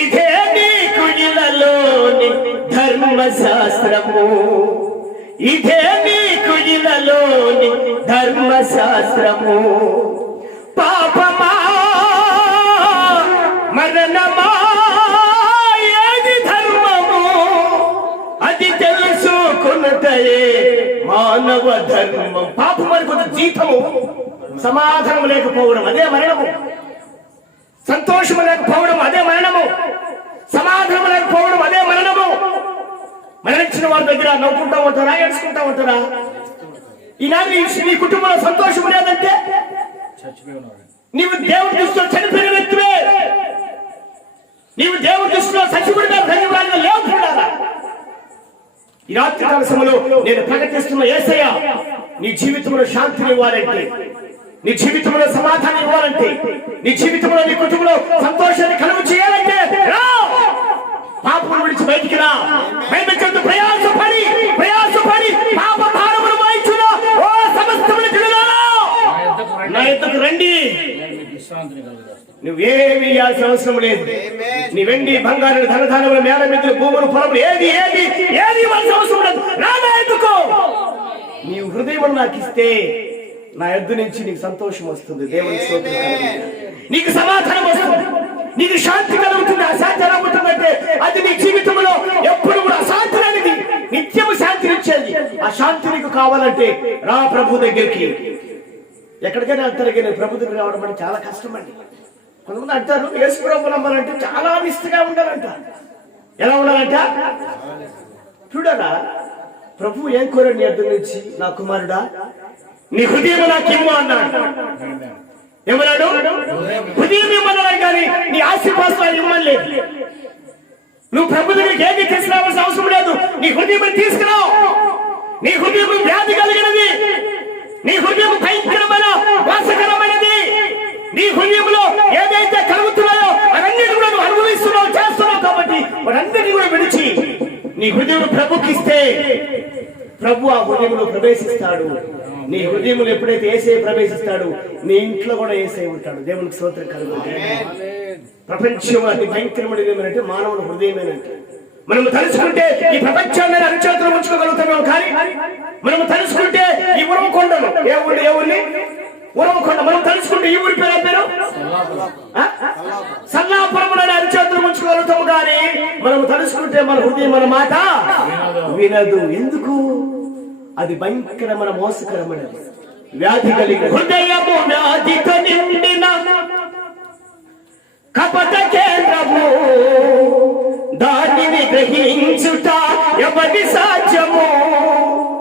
ఇదే నీకు ఇలలోని ధర్మశాస్త్రము, ఇదే నీకు ఇలలోని ధర్మశాస్త్రము. పాపమా మరణమా ఏది ధర్మము, అది తెలుసుకున్నదే మానవ ధర్మం. పాపమునకు జీతము సమాధానం లేకపోవడం అదే మరణము, సంతోషము లేకపోవడం అదే మరణము, సమాధానం లేకపోవడం అదే మరణము. మరణించిన వారి దగ్గర నవ్వుకుంటా ఉంటారా, ఏడ్చుకుంటా ఉంటారా? ఈనాడు నీ కుటుంబంలో సంతోషం లేదంటే నీవు దేవుడి దృష్టిలో చనిపోయిన వ్యక్తివే. నీవు దేవుడి దృష్టిలో సచివుడిగా ధన్యవాదాలు లేకుండా ఈ రాత్రి కాల సమయంలో నేను ప్రకటిస్తున్న యేసయ్య నీ జీవితంలో శాంతిని ఇవ్వాలంటే, నీ జీవితంలో సమాధానం ఇవ్వాలంటే, నీ జీవితంలో నీ కుటుంబంలో సంతోషాన్ని కలుగు చేయాలంటే రా, పాపం విడిచి బయటికి రా. ప్రయాసపడి పాప భారమును వహించున ఓ సమస్తమును పిలులారా నా యొద్దకు రండి. నువ్వేమి ఇవ్వాల్సిన అవసరం లేదు. నీ వెండి బంగారు ధనధానములు మేళ మిద్దులు భూములు పొలములు ఏది ఇవ్వాల్సిన అవసరం లేదు. నా యొద్దకు నీ హృదయం నాకు ఇస్తే నా యొద్ద నుంచి నీకు సంతోషం వస్తుంది. దేవుని స్తోత్రం. నీకు సమాధానం వస్తుంది, నీకు శాంతి కలుగుతుంది. అశాంతి ఎలా ఉంటుందంటే అది నీ జీవితంలో ఎప్పుడు కూడా అశాంతి అనేది నిత్యము శాంతినిచ్చేది. ఆ శాంతి నీకు కావాలంటే రా ప్రభు దగ్గరికి. ఎక్కడికైనా అంటారు కానీ ప్రభు దగ్గర రావడం అంటే చాలా కష్టం అండి. కొంతమంది అంటారు యేసు ప్రభు నమ్మాలంటే చాలా నిష్ఠగా ఉండాలంట. ఎలా ఉండాలంట? చూడరా ప్రభు ఏం కోరాడు నీ అర్థం నుంచి? నా కుమారుడా నీ హృదయం నాకు ఇమ్ము అన్నాడు. ఏమన్నాడు? హృదయం ఇమ్మన్నాడు కానీ నీ ఆశీర్వాదాలు ఇమ్మలేదు. నువ్వు ప్రభు దగ్గరికి ఏది తీసుకురావాల్సిన అవసరం లేదు. నీ హృదయం తీసుకురావు. నీ హృదయం వ్యాధి కలిగినది, నీ హృదయం భయంకరమైన వాసకరమైనది. నీ హృదయంలో ఏదైతే కలుగుతున్నాయో అవన్నిటి కూడా నువ్వు అనుభవిస్తున్నావు, చేస్తున్నావు. కాబట్టి వాటన్నిటిని కూడా విడిచి నీ హృదయం ప్రభుకిస్తే ప్రభు ఆ హృదయంలో ప్రవేశిస్తాడు. నీ హృదయంలో ఎప్పుడైతే యేసయ్య ప్రవేశిస్తాడు నీ ఇంట్లో కూడా యేసయ్య ఉంటాడు. దేవునికి స్తోత్రం కలుగును. ప్రపంచం అతి భయంకరమైనది ఏమంటే మానవుని హృదయమేనంటే. మనం తలుచుకుంటే ఈ ప్రపంచాన్ని అరచేతులు ఉంచుకోగలుగుతున్నాం. కానీ మనం తలుచుకుంటే ఈ ఉరవకొండను ఏ ఊరిని ఉరవకొండ మనం తలుచుకుంటే ఈ ఊరి పేరు సల్లాపురం అరచేతులు ఉంచుకోగలుగుతాము. కానీ మనం తలుచుకుంటే మన హృదయం మన మాట వినదు. ఎందుకు? అది భయంకరమైన మోసకరమైనది. వ్యాధి కలిగిన హృదయము వ్యాధితో నిండిన కపట కేంద్రము, దానిని గ్రహించుట ఎవరి సాధ్యము?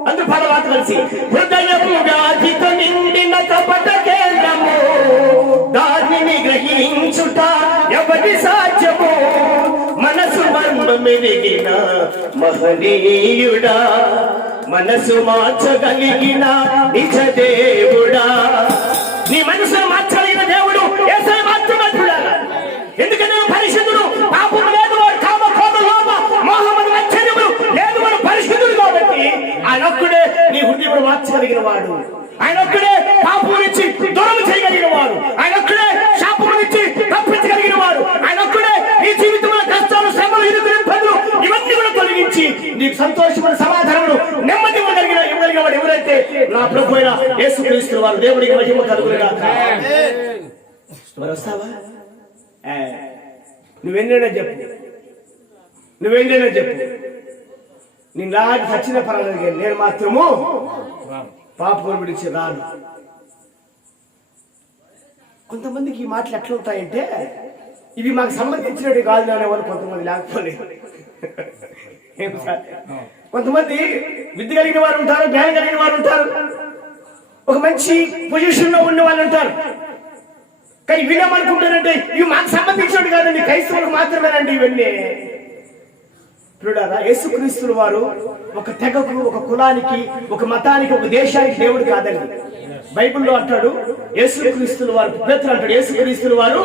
అందు ఫలవాత కలిసి హృదయము వ్యాధితో నిండిన కపట కేంద్రము, దానిని గ్రహించుట ఎవరి సాధ్యము? మనసు మర్మమెరిగిన మహనీయుడా, మనసు మార్చగలిగిన నిజ దేవుడా. నీ మనసును మార్చగలిగిన దేవుడు యేసయ్య మాత్రమే. ఎందుకంటే పరిశుద్ధుడు, పాపం లేదు వాడు, కామ కోప లోప మోహములు ఆశ్చర్యములు లేదు వాడు పరిశుద్ధుడు. కాబట్టి ఆయనొక్కడే నీ హృదయం మార్చగలిగిన వాడు. ఆయనొక్కడే పాపం నుంచి దూరం చేయగలిగిన వాడు. ఆయనొక్కడే శాపం నుంచి తప్పించగలిగిన వాడు. ఆయనొక్కడే నీ జీవితంలో కష్టాలు, శ్రమలు, ఇరుకులు, ఇబ్బందులు ఇవన్నీ కూడా తొలగించి నీకు సంతోషమైన సమాధానమును నెమ్మది ఇవ్వగలిగిన వాడు ఎవరైతే నా ప్రభు అయిన యేసుక్రీస్తు వారు. దేవుడికి మహిమ కలుగును గాక. మరి వస్తావా? నువ్వెన్నైనా చెప్పు, నువ్వేంటైనా చెప్పు, నేను లాగా చచ్చిన పర్వాలేదు, నేను మాత్రము పాపం విడిచి రాను. కొంతమందికి ఈ మాటలు ఎట్లా ఉంటాయంటే, ఇవి మాకు సంబంధించినట్టు కాదు అనేవాళ్ళు కొంతమంది, లేకపోతే కొంతమంది విద్య కలిగిన వారు ఉంటారు, జ్ఞానం కలిగిన వారు ఉంటారు, ఒక మంచి పొజిషన్ లో ఉన్న వాళ్ళు ఉంటారు. కానీ వీళ్ళేమనుకుంటారంటే ఇవి మాకు సంబంధించినట్టు కాదండి, క్రైస్తవులకు మాత్రమేనండి ఇవన్నీ. చూడారా, యేసుక్రీస్తుల వారు ఒక తెగకు, ఒక కులానికి, ఒక మతానికి, ఒక దేశానికి దేవుడు కాదండి. బైబిల్లో అంటాడు యేసుక్రీస్తుల వారు, పేతురు అంటాడు యేసుక్రీస్తుల వారు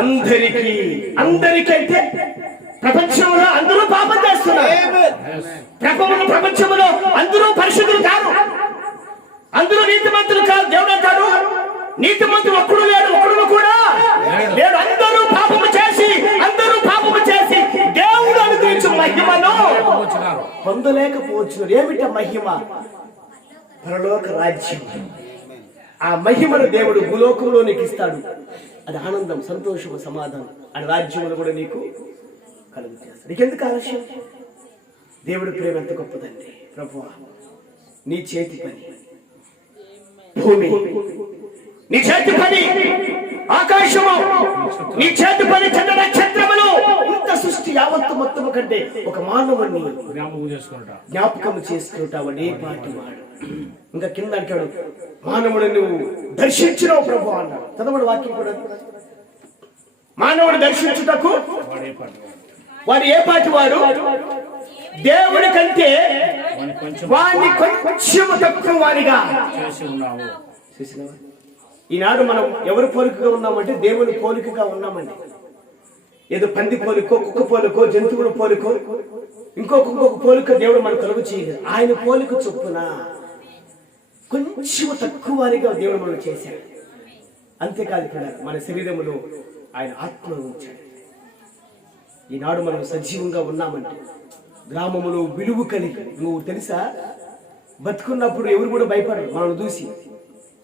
అందరికీ అంటే ప్రపంచంలో అందరూ పాపం చేస్తున్నారు, ప్రపంచంలో అందరూ పరిశుద్ధులు కాదు, అందరూ నీతిమంతులు కాదు. దేవుడు అంటాడు నీతిమంతుడు ఒక్కడు లేడు, ఒక్కడు కూడా లేడు, అందరూ పాపము చేసి దేవుడు అనుగ్రహించిన మహిమను పొందలేకపోతున్నారు. ఏమిట మహిమ? పరలోక రాజ్యం. ఆ మహిమను దేవుడు భూలోకంలో నీకు ఇస్తాడు. అది ఆనందం, సంతోషము, సమాధానం. ఆ రాజ్యములు కూడా నీకు కలుగు చేస్తాడు. నీకెందుకు ఆలస్యం? దేవుడి ప్రేమ ఎంత గొప్పదండి. ప్రభువా, నీ చేతి పని భూమి, నీ చేతి పని ఆకాశము, నీ చేతి పని చంద్ర నక్షత్రములు, ఇంత సృష్టి యావత్తు మొత్తము కంటే ఒక మానవుని జ్ఞాపకం చేసుకుంటావు ఏ పాటి వాడు. ఇంకా కింద అంటాడు మానవుడు నువ్వు దర్శించినావు ప్రభు అన్నాడు. చదవడు వాక్యం కూడా, మానవుడు దర్శించుటకు వాడు ఏ పాటి వాడు, దేవుడి కంటే వాడిని కొంచెం తక్కువ వాడిగా చూసినావా? ఈనాడు మనం ఎవరి పోలికగా ఉన్నామంటే దేవుని పోలికగా ఉన్నామండి. ఏదో పంది పోలికో, కుక్క పోలికో, జంతువుల పోలికో, ఇంకొక పోలిక దేవుడు మనకు కలుగు చేయలేదు. ఆయన పోలిక చొప్పున కొంచెం తక్కువ వారిగా దేవుడు మనం చేశాడు. అంతేకాదు ఇక్కడ మన శరీరములో ఆయన ఆత్మను ఉంచాడు. ఈనాడు మనం సజీవంగా ఉన్నామంటే గ్రామములో విలువ కలిగి, నువ్వు తెలుసా, బతుకున్నప్పుడు ఎవరు కూడా భయపడరు మనం చూసి,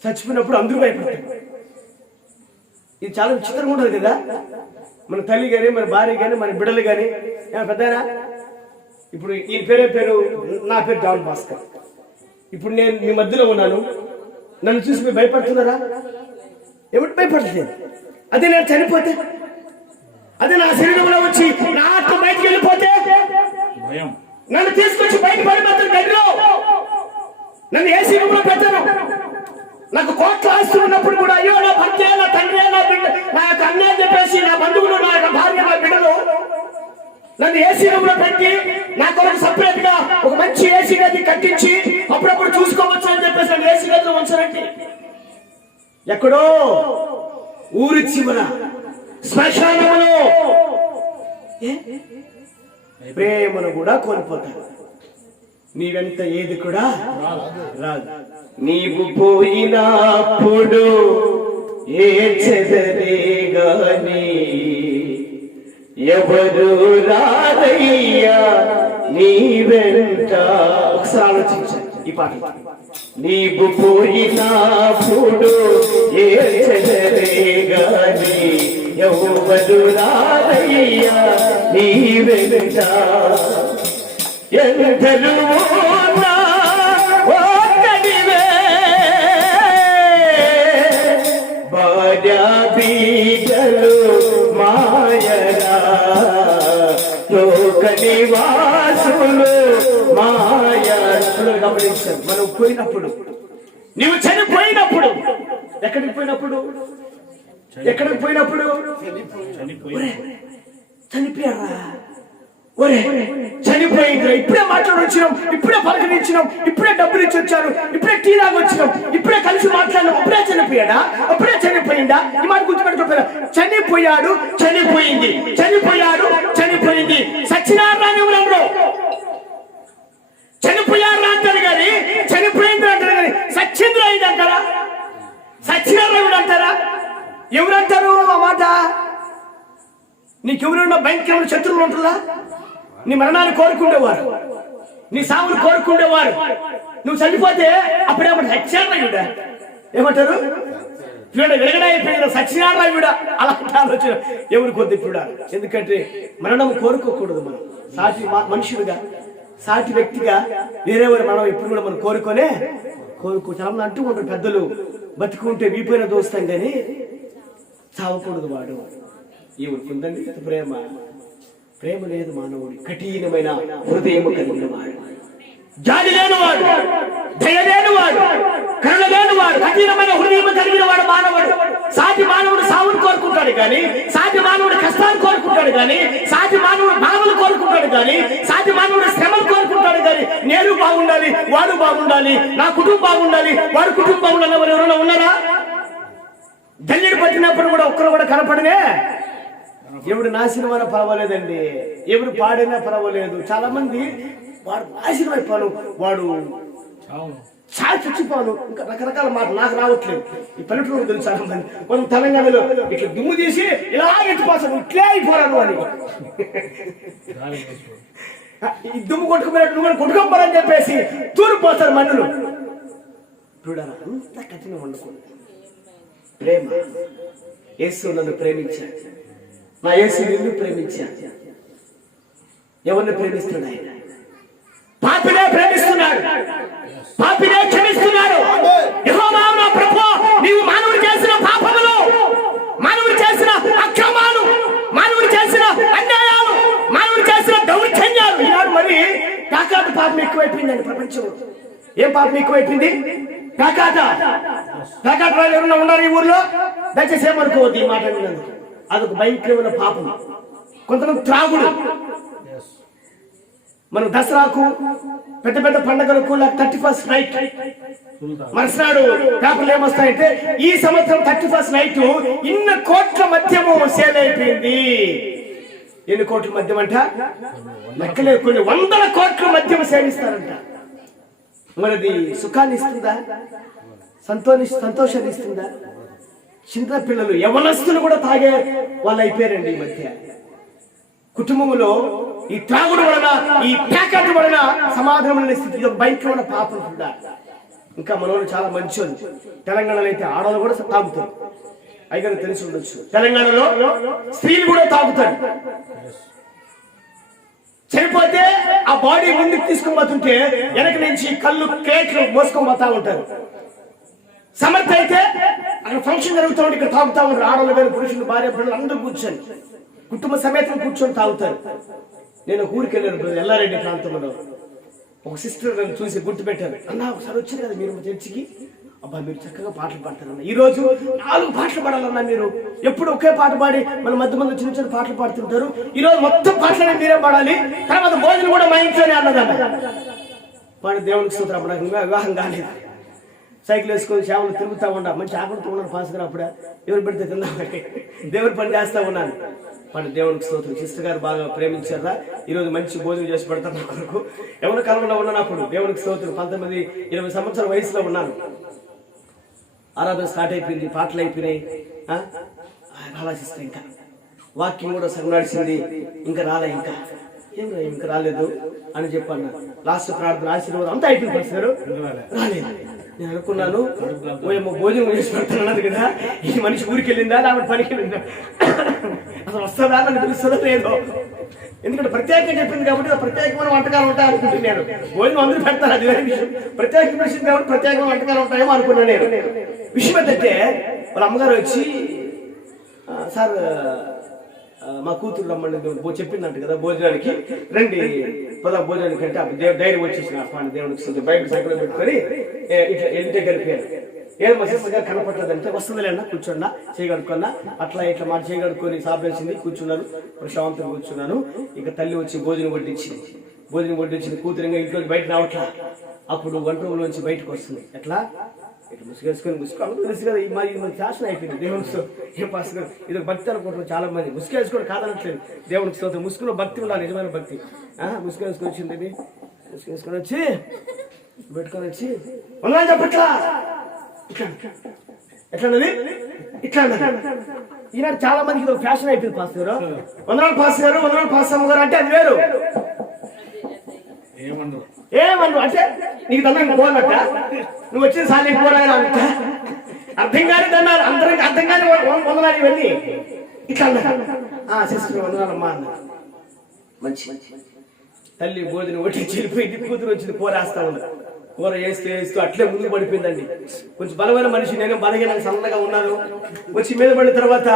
చచ్చిపోయినప్పుడు అందరూ భయపడతారు. ఇది చాలా విచిత్రంగా ఉంటుంది కదా. మన తల్లి కానీ, మన భార్య కానీ, మన బిడ్డలు కానీ, పెద్దనా ఇప్పుడు ఈ పేరు నా పేరు జాన్ భాస్కర్. ఇప్పుడు నేను మీ మధ్యలో ఉన్నాను, నన్ను చూసి మీరు భయపడుతున్నారా? ఎవరు భయపడలేదు? అదే నేను చనిపోతే, అదే నా శరీరంలో వచ్చి నా ఆత్మ బయటికి వెళ్ళిపోతే, నన్ను తీసుకొచ్చి బయట పడిపోతాను గదిలో, నన్ను ఏసీ రూమ్లో పెట్టాను. నాకు కోట్ల ఆస్తులు ఉన్నప్పుడు కూడా అయ్యో నా భర్త, నా తండ్రి, నా బిడ్డ, నా యొక్క అన్న అని చెప్పేసి నా బంధువులు, నా యొక్క భార్య, నా బిడ్డలు నన్ను ఏసీ రూమ్లో పెట్టి నా కొరకు సపరేట్ గా ఒక మంచి ఏసీ గది కట్టించి అప్పుడప్పుడు చూసుకోవచ్చు అని చెప్పేసి నన్ను ఏసీ గదిలో ఉంచారంటే, ఎక్కడో ఊరి చివర శ్మశానంలో ప్రేమను కూడా కోల్పోతాడు. నీవెంత ఏది కూడా రాదు. నీవు పోయినప్పుడు ఏ చెదరే గాని ఎవరు రారయ్యా నీ వెంట. ఒకసారి ఆలోచించాలి ఈ పాట. నీవు పోయినప్పుడు ఏ చెదరే గాని ఎవరు రారయ్యా నీ వెంట. ఎందరూ ఒక్కడివే భార్య బీజలు మాయరా లోక నివాసులు మాయా. గమనించారు, మనం పోయినప్పుడు, నీవు చనిపోయినప్పుడు, ఎక్కడికి పోయినప్పుడు, చనిపోయారా? ఒరే చనిపోయిందిరా, ఇప్పుడే మాట్లాడొచ్చినాం, ఇప్పుడే పలకరించినాం, ఇప్పుడే డబ్బులు ఇచ్చి వచ్చాను, ఇప్పుడే టీ లాగా వచ్చినాం, ఇప్పుడే కలిసి మాట్లాడినాం, అప్పుడే చనిపోయాడా? అప్పుడే చనిపోయిందా? ఈ మాట గుర్తుపెట్టుకోపోయారా? చనిపోయాడు, చనిపోయింది, చనిపోయాడు, చనిపోయింది. సత్యనారాయణ ఎవరు? చనిపోయారు అంటారు కానీ చనిపోయింది అంటారు కానీ సత్యేంద్ర అయింది అంటారా? సత్యనారాయణ అంటారా? ఎవరంటారు ఆ మాట? నీకెవరున్నా భయంకరమైన శత్రువులు ఉంటుందా? నీ మరణాన్ని కోరుకుండేవారు, నీ సాగులు కోరుకుండేవారు. నువ్వు చనిపోతే అప్పుడేమంటారు? సత్యనారాయణ ఏమంటారు? విడగడైపోయిన సత్యనారాయణ అలాంటి ఆలోచన ఎవరు కొద్ది కూడా. ఎందుకంటే మరణం కోరుకోకూడదు. మనం సాటి మనుషులుగా, సాటి వ్యక్తిగా వేరేవారు మనం ఎప్పుడు కూడా మనం చాలా మంది అంటూ ఉంటారు పెద్దలు, బతికుంటే వీపైన దోస్తాం కానీ చావకూడదు వాడు. ఎవరికుందండి ప్రేమ లేదు మానవుడి. కఠినమైన హృదయము కలిగిన వాడు, జాలి లేనివాడు, దయ లేనివాడు, కరుణ లేనివాడు, కఠినమైన హృదయం కలిగిన వాడు మానవుడు. సాటి మానవుడు సావును కోరుకుంటాడు కానీ, సాటి మానవుడు కష్టాలు కోరుకుంటాడు కానీ, సాటి మానవుడు బాధలు కోరుకుంటాడు కానీ, సాటి మానవుడు శ్రమలు కోరుకుంటాడు కానీ, నేను బాగుండాలి, వాడు బాగుండాలి, నా కుటుంబం బాగుండాలి, వాడి కుటుంబం బాగుండాలి ఎవరు ఎవరైనా ఉన్నారా? జల్లెడు పట్టినప్పుడు కూడా ఒక్కరు కూడా కనపడనే. ఎవడు నాశనం అయినా పర్వాలేదండి, ఎవరు పాడైనా పర్వాలేదు. చాలా మంది వాడు నాశనం అయిపోను, వాడు చాలా చచ్చిపోను, ఇంకా రకరకాల మాటలు నాకు రావట్లేదు. ఈ పల్లెటూరు తెలుసు చాలా మంది. మనం తెలంగాణలో ఇట్లా దుమ్ము తీసి ఇలా ఎత్తిపోతాను, ఇట్లే అయిపోరాను అని. ఈ దుమ్ము కొట్టుకుపోయినట్టు నువ్వు కొట్టుకోపోరని చెప్పేసి తూరిపోతారు మన్నులు. చూడాలి, అంత కఠినం ఉండకూడదు. ప్రేమ. యేసు నన్ను ప్రేమించాడు, నా యేసు నిన్ను ప్రేమించాడు. ఎవరిని ప్రేమిస్తున్నాడు ఆయన? పాపినే ప్రేమిస్తున్నాడు, పాపినే క్షమిస్తున్నాడు. యెహోవా నా ప్రభువా, నీవు మానవుడు చేసిన పాపములు, మానవుడు చేసిన అక్రమాలు, మానవుడు చేసిన అన్యాయాలు, మానవుడు చేసిన దౌర్జన్యాలు. ఈనాడు మరి కాకాటు పాపం ఎక్కువైపోయిందండి ప్రపంచంలో. ఏం పాపం ఎక్కువైపోయింది? కాకాట వాళ్ళు ఎవరన్నా ఉన్నారు ఈ ఊర్లో? దయచేసి ఏమనుకోవద్దు ఈ మాట విన్నందుకు. అదొక భయంకరమైన పాపం. కొంతమంది త్రాగుడు. మనం దసరాకు, పెద్ద పెద్ద పండుగలకు 31st నైట్ మరుసనాడు పేపర్లు ఏమొస్తాయంటే ఈ సంవత్సరం 31st నైట్ ఇన్ని కోట్ల మద్యము సేల్ అయిపోయింది. ఎన్ని కోట్ల మద్యం అంట? లెక్కలే, కొన్ని వందల కోట్ల మద్యం సేవిస్తారంట. మనది సుఖాన్ని ఇస్తుందా? సంతోషాన్ని ఇస్తుందా? చిన్న పిల్లలు, యవనస్తులు కూడా తాగే వాళ్ళు అయిపోయారండి ఈ మధ్య. కుటుంబంలో ఈ త్రాగుడు వలన, ఈ ప్యాకెట్ వలన సమాధానం స్థితి. ఇది ఒక భయంకరమైన పాపం కూడా. ఇంకా మనోళ్ళు చాలా మంచోళ్ళు. తెలంగాణలో అయితే ఆడవాళ్ళు కూడా తాగుతారు. అయితే తెలిసి ఉండొచ్చు, తెలంగాణలో స్త్రీలు కూడా తాగుతారు. చనిపోతే ఆ బాడీ ముందుకు తీసుకొని పోతుంటే వెనక నుంచి కళ్ళు కేట్లు మోసుకొని పోతా ఉంటారు. సమర్థ అయితే అక్కడ ఫంక్షన్ జరుగుతూ ఉంటే ఇక్కడ తాగుతా ఉంటారు. ఆడవాళ్ళు వేరు, పురుషులు, భార్య, పిల్లలు అందరూ కూర్చొని కుటుంబ సమేతం కూర్చొని తాగుతారు. నేను ఊరికి వెళ్ళాను, ఎల్లారెడ్డి ప్రాంతంలో. ఒక సిస్టర్ నన్ను చూసి గుర్తుపెట్టారు. అన్న ఒకసారి వచ్చింది కదా మీరు చర్చికి, అబ్బా మీరు చక్కగా పాటలు పాడతారన్న, ఈ రోజు 4 పాటలు పాడాలన్నా మీరు. ఎప్పుడు ఒకే పాట పాడి మన మధ్య చిన్న చిన్న పాటలు పాడుతుంటారు. ఈ రోజు మొత్తం పాటలనే మీరే పాడాలి, తర్వాత భోజనం కూడా మా ఇంట్లోనే అన్నదన్న. వాడి దేవునికి స్తోత్రం. నాకు వివాహం కాలేదు. సైకిల్ వేసుకొని సేవలు తిరుగుతూ ఉన్నా, మంచి ఆకలితో ఉన్నాను. పాస్గా అప్పుడే ఎవరు పెడితే తిందామని దేవుడి పని చేస్తూ ఉన్నాను. మన దేవునికి స్తోత్రం. సిస్టర్ గారు బాగా ప్రేమించారా, ఈరోజు మంచి భోజనం చేసి పెడతారు నా కొరకు. ఎవరి కాలంలో ఉన్నప్పుడు దేవునికి స్తోత్రం. 19-20 సంవత్సరాల వయసులో ఉన్నాను. ఆరాధన స్టార్ట్ అయిపోయింది, పాటలు అయిపోయినాయి. ఆలోచిస్తే ఇంకా వాక్యం కూడా సగం నడిచింది, ఇంకా రాలే, ఇంకా రాలేదు అని చెప్పాను. లాస్ట్ ప్రార్థన ఆశీర్వాదం అంతా అయిపోయింది. పరిస్థితులు రాలేదు. నేను అనుకున్నాను, ఏమో భోజనం చేసి పెడతాను కదా, ఈ మనిషి ఊరికి వెళ్ళిందా లేకపోతే పనికి వెళ్ళిందా, అసలు వస్తుందా నన్ను పిలుస్తుందో లేదో. ఎందుకంటే ప్రత్యేకంగా చెప్పింది కాబట్టి ప్రత్యేకమైన వంటకాలు ఉంటాయి అనుకుంటున్నాను. భోజనం అందరూ పెడతారు, అది వేరే విషయం. ప్రత్యేకమైన విషయం కాబట్టి ప్రత్యేకమైన వంటకాలు ఉంటాయేమో అనుకున్నాను నేను. విషయం ఏంటంటే వాళ్ళ అమ్మగారు వచ్చి, సార్ మా కూతురు రమ్మండి చెప్పిందంట కదా భోజనానికి, రండి పద భోజనానికి అంటే అప్పుడు ధైర్యం వచ్చేసిన దేవునికి బైబిల్ సైకిల్ పెట్టుకొని ఇట్లా ఇంటికి కలిపారు. ఏదో మా సిస్టర్ గారు కనపట్టదంటే వస్తుందిలేనా కూర్చున్నా, చేయగడుకున్నా. అట్లా ఇట్లా మాట చేయగడుకొని సాపేసింది, కూర్చున్నాను, ప్రశాంతంగా కూర్చున్నాను. ఇక తల్లి వచ్చి భోజనం వడ్డించింది. కూతురు ఇంకా ఇంట్లోకి బయట రావట్లా. అప్పుడు వంట రూమ్లోంచి బయటకు వస్తుంది. ఎట్లా ఇట్లా ముసుగేసుకొని తెలుసు కదా, ఈ ఫ్యాషన్ అయిపోయింది దేవునితో. ఏం పాస్ ఇది భక్తి అనుకుంటున్నారు చాలా మంది. ముసుగేసుకొని కాదనట్లేదు, దేవునికి స్తోత్రం. ముసుగులో భక్తి ఉండాలి, నిజమైన భక్తి. ముసుగేసుకొని వచ్చింది, ముసుగేసుకొని వచ్చి పెట్టుకొని వచ్చి ఉన్నా చెప్పట్లా, ఎట్లన్నది ఇట్లా ఈనాడు చాలా మందికి ఇది ఫ్యాషన్ అయిపోయింది. పాస్ గారు వందనాలు, పాస్ గారు వందనాలు, పాస్ అమ్మగారు అంటే అది వేరు. ఏమన్నా అంటే నీకు దండానికి పోనట్ట, నువ్వు వచ్చిన సార్లు పోరాయన అంట, అర్థం కాని దన్నారు, అందరికి అర్థం కాని వందనాలు ఇవన్నీ ఇట్లా అన్నారు. సిస్టర్ వందనాలమ్మా అన్నారు. మంచి తల్లి భోజనం ఒకటి చెల్లిపోయింది, కూతురు వచ్చింది కూర వేస్తా ఉంది. కూర వేస్తూ అట్లే ముందుకు పడిపోయిందండి. కొంచెం బలమైన మనిషి, నేను బలహీన సన్నగా ఉన్నాను. వచ్చి మీద పడిన తర్వాత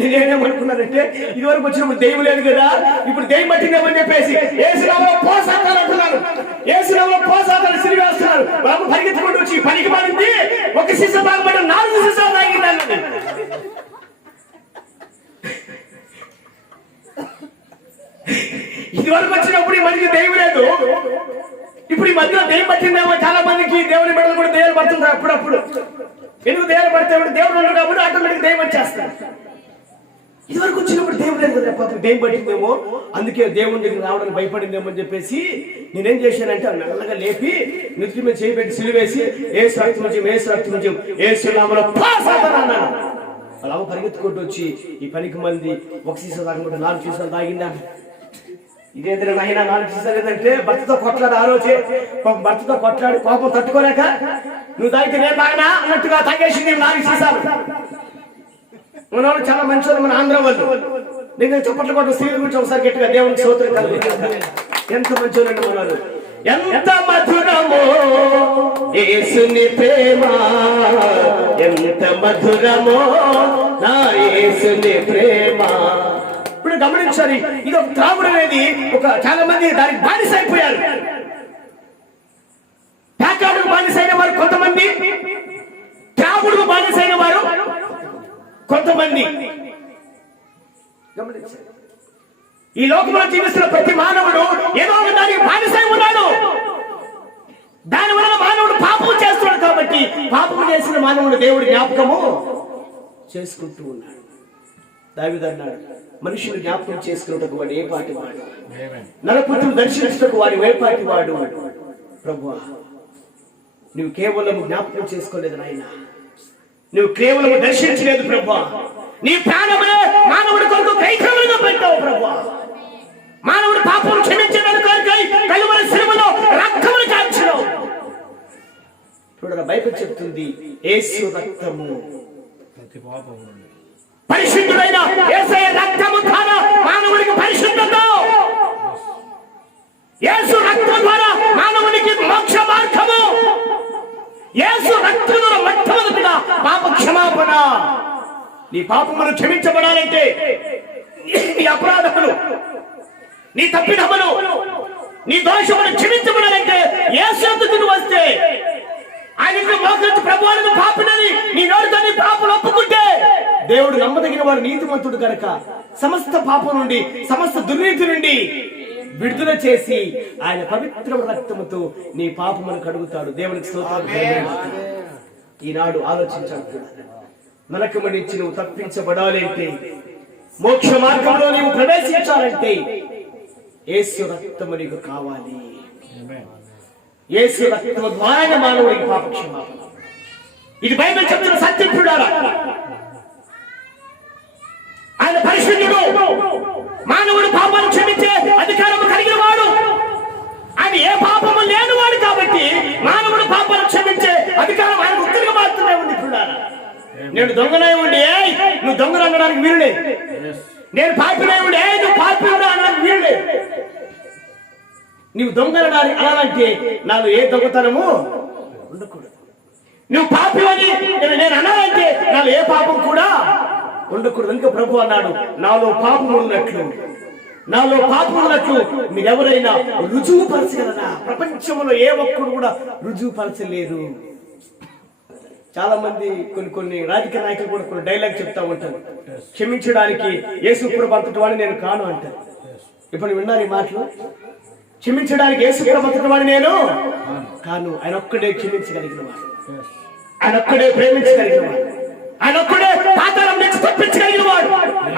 నేనేమనుకున్నానంటే, ఇదివరకు వచ్చినప్పుడు దెయ్యం లేదు కదా, ఇప్పుడు దెయ్యం పట్టిందేమని చెప్పేసి ఏసునామములో పోసాతాలు అంటున్నారు. ఏసునామములో పోసాతాలు సిరివేస్తున్నారు. బాబు పరిగెత్తుకుంటూ వచ్చి పనికి మారింది, ఒక సీస తాగబడి 4 సీసాలు తాగిందండి. ఇదివరకు వచ్చినప్పుడు ఈ మనిషి దెయ్యం లేదు, ఇప్పుడు ఈ మధ్యలో దెయ్యం పట్టిందేమో. చాలా మందికి దేవుని బిడ్డలు కూడా దెయ్యాలు పడుతుంటారు అప్పుడప్పుడు. ఎందుకు దెయ్యాలు పడితే దేవుడు ఉన్నాడు కాబట్టి ఆటోమేటిక్ దెయ్యం వచ్చేస్తారు. ఇదివరకు వచ్చినప్పుడు దేవుడు లేదు కదా, పాపం దెయ్యం పట్టిందేమో, అందుకే దేవుని దగ్గర రావడానికి భయపడిందేమో అని చెప్పేసి నేనేం చేశానంటే మెల్లగా లేపి నెత్తి మీద చేయబెట్టి సిలువేసి ఏసు రక్తముంచం ఏసునామములో పోసాతాను అన్నాను. అలా పరిగెత్తుకుంటూ వచ్చి ఈ పనికి మంది ఒక సీసా తాగకుండా 4 సీసాలు తాగిందా. ఇదేంటే నాయన 4 సీసాలు ఏంటంటే భర్తతో కొట్లాడు. ఆ రోజే భర్తతో కొట్లాడి కోపం తట్టుకోలేక నువ్వు తాగితే నేను తాగినా అన్నట్టుగా తాగేసింది 4 సీసాలు. మన వాళ్ళు చాలా మంచి వాళ్ళు, మన ఆంధ్ర వాళ్ళు. నేను చప్పట్లు కొట్ట స్త్రీల గురించి ఒకసారి గట్టిగా దేవునికి స్తోత్రం కలుగుతుంది. ఎంత మంచి వాళ్ళండి మన వాళ్ళు. ఎంత మధురమో యేసుని ప్రేమ, ఎంత మధురమో నా యేసుని ప్రేమ. ఇప్పుడు గమనించాలి, ఇది ఒక త్రాగుడు అనేది చాలా మంది దానికి బానిస అయిపోయారు. పేకాడుకు బానిసైన వారు కొంతమంది, త్రాగుడుకు బానిసైన వారు కొంతమంది. గమనించాలి, ఈ లోకంలో జీవిస్తున్న ప్రతి మానవుడు ఏదో ఒక దానికి బానిసై ఉన్నాడు. దానివల్ల మానవుడు పాపం చేస్తున్నాడు కాబట్టి పాపం చేసిన మానవుడు దేవుడి జ్ఞాపకము చేసుకుంటూ ఉన్నాడు. దావీదు అన్నాడు, మనుషులు జ్ఞాపకం చేసుకున్నట్టు వాడు ఏ పాటి వాడు, నరపుత్రులు దర్శించుటకు వాడు ఏ పాటి వాడు. ప్రభువా, నువ్వు కేవలం జ్ఞాపకం చేసుకోలేదు నాయన, నువ్వు కేవలం దర్శించలేదు ప్రభువా. నీ ప్రాణమునే మానవుడి కొరకు కైకములుగా పెట్టావు ప్రభువా. మానవుడు పాపం క్షమించడానికి కలువరి శ్రమలో రక్తమును కాల్చినావు. చూడరా, బైబిల్ చెప్తుంది యేసు రక్తము పరిశుద్ధుడైన యేసయ్య రక్తము ద్వారా మానవుడికి పరిశుద్ధత. యేసు రక్తము ద్వారా మానవునికి మోక్ష మార్గము. యేసు రక్తము ద్వారా మొట్టమొదటిగా పాప క్షమాపణ. నీ పాపములు క్షమించబడాలంటే, నీ అపరాధములు, నీ తప్పిదములు, నీ దోషములు క్షమించబడాలంటే యేసు యొద్దకు వస్తే, ఆయనకు మోకరించి ప్రభువును పాపినని నీ నోటితో నీ పాపను ఒప్పుకుంటే దేవుడు నమ్మదగిన వాడు, నీతిమంతుడు కనుక సమస్త పాపం నుండి, సమస్త దుర్నీతి నుండి విడుదల చేసి ఆయన పవిత్ర రక్తముతో నీ పాపమును కడుగుతాడు. దేవునికి స్తోత్రం. ఈనాడు ఆలోచించాడు, నరకము నుంచి నువ్వు తప్పించబడాలంటే, మోక్ష మార్గంలో నీవు ప్రవేశించాలంటే యేసు రక్తము నీకు కావాలి. యేసు రక్తము ద్వారా మానవుడికి పాప క్షమాపణ. ఇది బైబిల్ చెప్తున్న సత్యం. చూడాలా, ఆయన పరిశుద్ధుడు, మానవుడు పాపాలు క్షమించే అధికారం కలిగిన వాడు. ఆయన ఏ పాపము లేనివాడు కాబట్టి మానవుడు పాపాలు క్షమించే అధికారం ఆయన ఉత్తరంగా మాత్రమే ఉంది. చూడాలా, నేను దొంగనై ఉండి నువ్వు దొంగలు అనడానికి వీరులే, నేను పాపినై ఉండి నువ్వు పాపి అనడానికి వీరులే. నువ్వు దొంగలడానికి అలాంటి నాలో ఏ దొంగతనము ఉండకూడదు. నువ్వు పాపి అని నేను అనాలంటే నాలో ఏ పాపం కూడా ఉండకూడదు. ఇంకా ప్రభు అన్నాడు, నాలో పాపం ఉన్నట్లు, నాలో పాపం ఉన్నట్లు మీరెవరైనా రుజువు పరచగలరా? ప్రపంచంలో ఏ ఒక్కడు కూడా రుజువు పరచలేరు. చాలా మంది కొన్ని రాజకీయ నాయకులు కూడా కొన్ని డైలాగ్ చెప్తా ఉంటారు, క్షమించడానికి యేసు ప్రభు అంతటి వాడిని నేను కాను అంటారు. ఇప్పుడు విన్నారు ఈ మాటలు? క్షమించడానికి యేసు ప్రభు అంతటి వాడిని నేను కాను. ఆయన ఒక్కడే క్షమించగలిగిన వాడు, ఆయన ఒక్కడే ప్రేమించగలిగిన వాడు, ఆయన ఒక్కడే పాతాళం నుంచి తప్పించగలిగిన వాడు,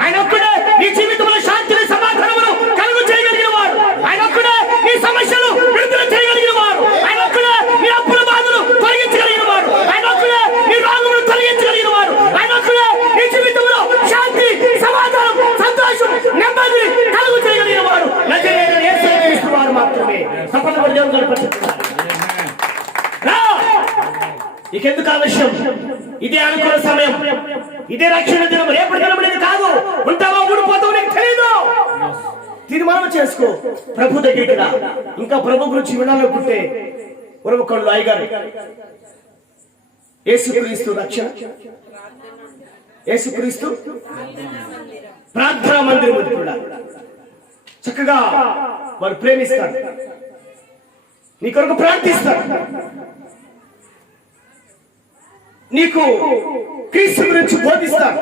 ఆయన ఒక్కడే నీ జీవితంలో శాంతిని సమాధానమును కలుగు చేయగలిగిన వాడు, ఆయన ఒక్కడే నీ సమస్యలు విడుదల చేయగలిగిన వాడు, ఆయన ఒక్కడే నీ అప్పుల బాధలు తొలగించగలిగిన వాడు, ఆయన ఒక్కడే నీ రోగములు తొలగించగలిగిన వాడు, ఆయన ఒక్కడే నీ జీవితంలో శాంతి, సమాధానం, సంతోషం, నెమ్మది కలుగు చేయగలిగిన వాడు నజరేయుడైన యేసు వారు మాత్రమే. తప్పకుండా దేవుని కనపరుస్తున్నారు. నీకెందుకు ఆలస్యం? ఇదే అనుకున్న సమయం, ఇదే రక్షణ దినం. రేపటి దినం అనేది కాదు. ఉంటావో ఊడిపోతావు నీకు తెలియదు. తీర్మానం చేసుకో, ప్రభు దగ్గరికి రా. ఇంకా ప్రభు గురించి వినాలనుకుంటే ఉరవకొండలో అయ్యగారు యేసుక్రీస్తు రక్షణ, యేసుక్రీస్తు ప్రార్థనా మందిరం కూడా చక్కగా వారు ప్రేమిస్తారు, నీ కొరకు ప్రార్థిస్తారు, నీకు క్రీస్తు గురించి బోధిస్తారు.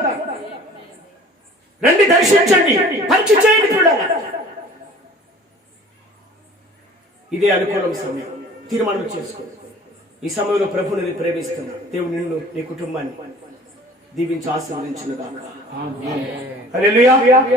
రండి, దర్శించండి, పరీక్ష చేయండి కూడా. ఇదే అనుకూలం సమయం, తీర్మానం చేసుకో. ఈ సమయంలో ప్రభుని ప్రేమిస్తున్నా. దేవుడు నిన్ను, నీ కుటుంబాన్ని దీవించి ఆశీర్వదించును గాక. హల్లెలూయా.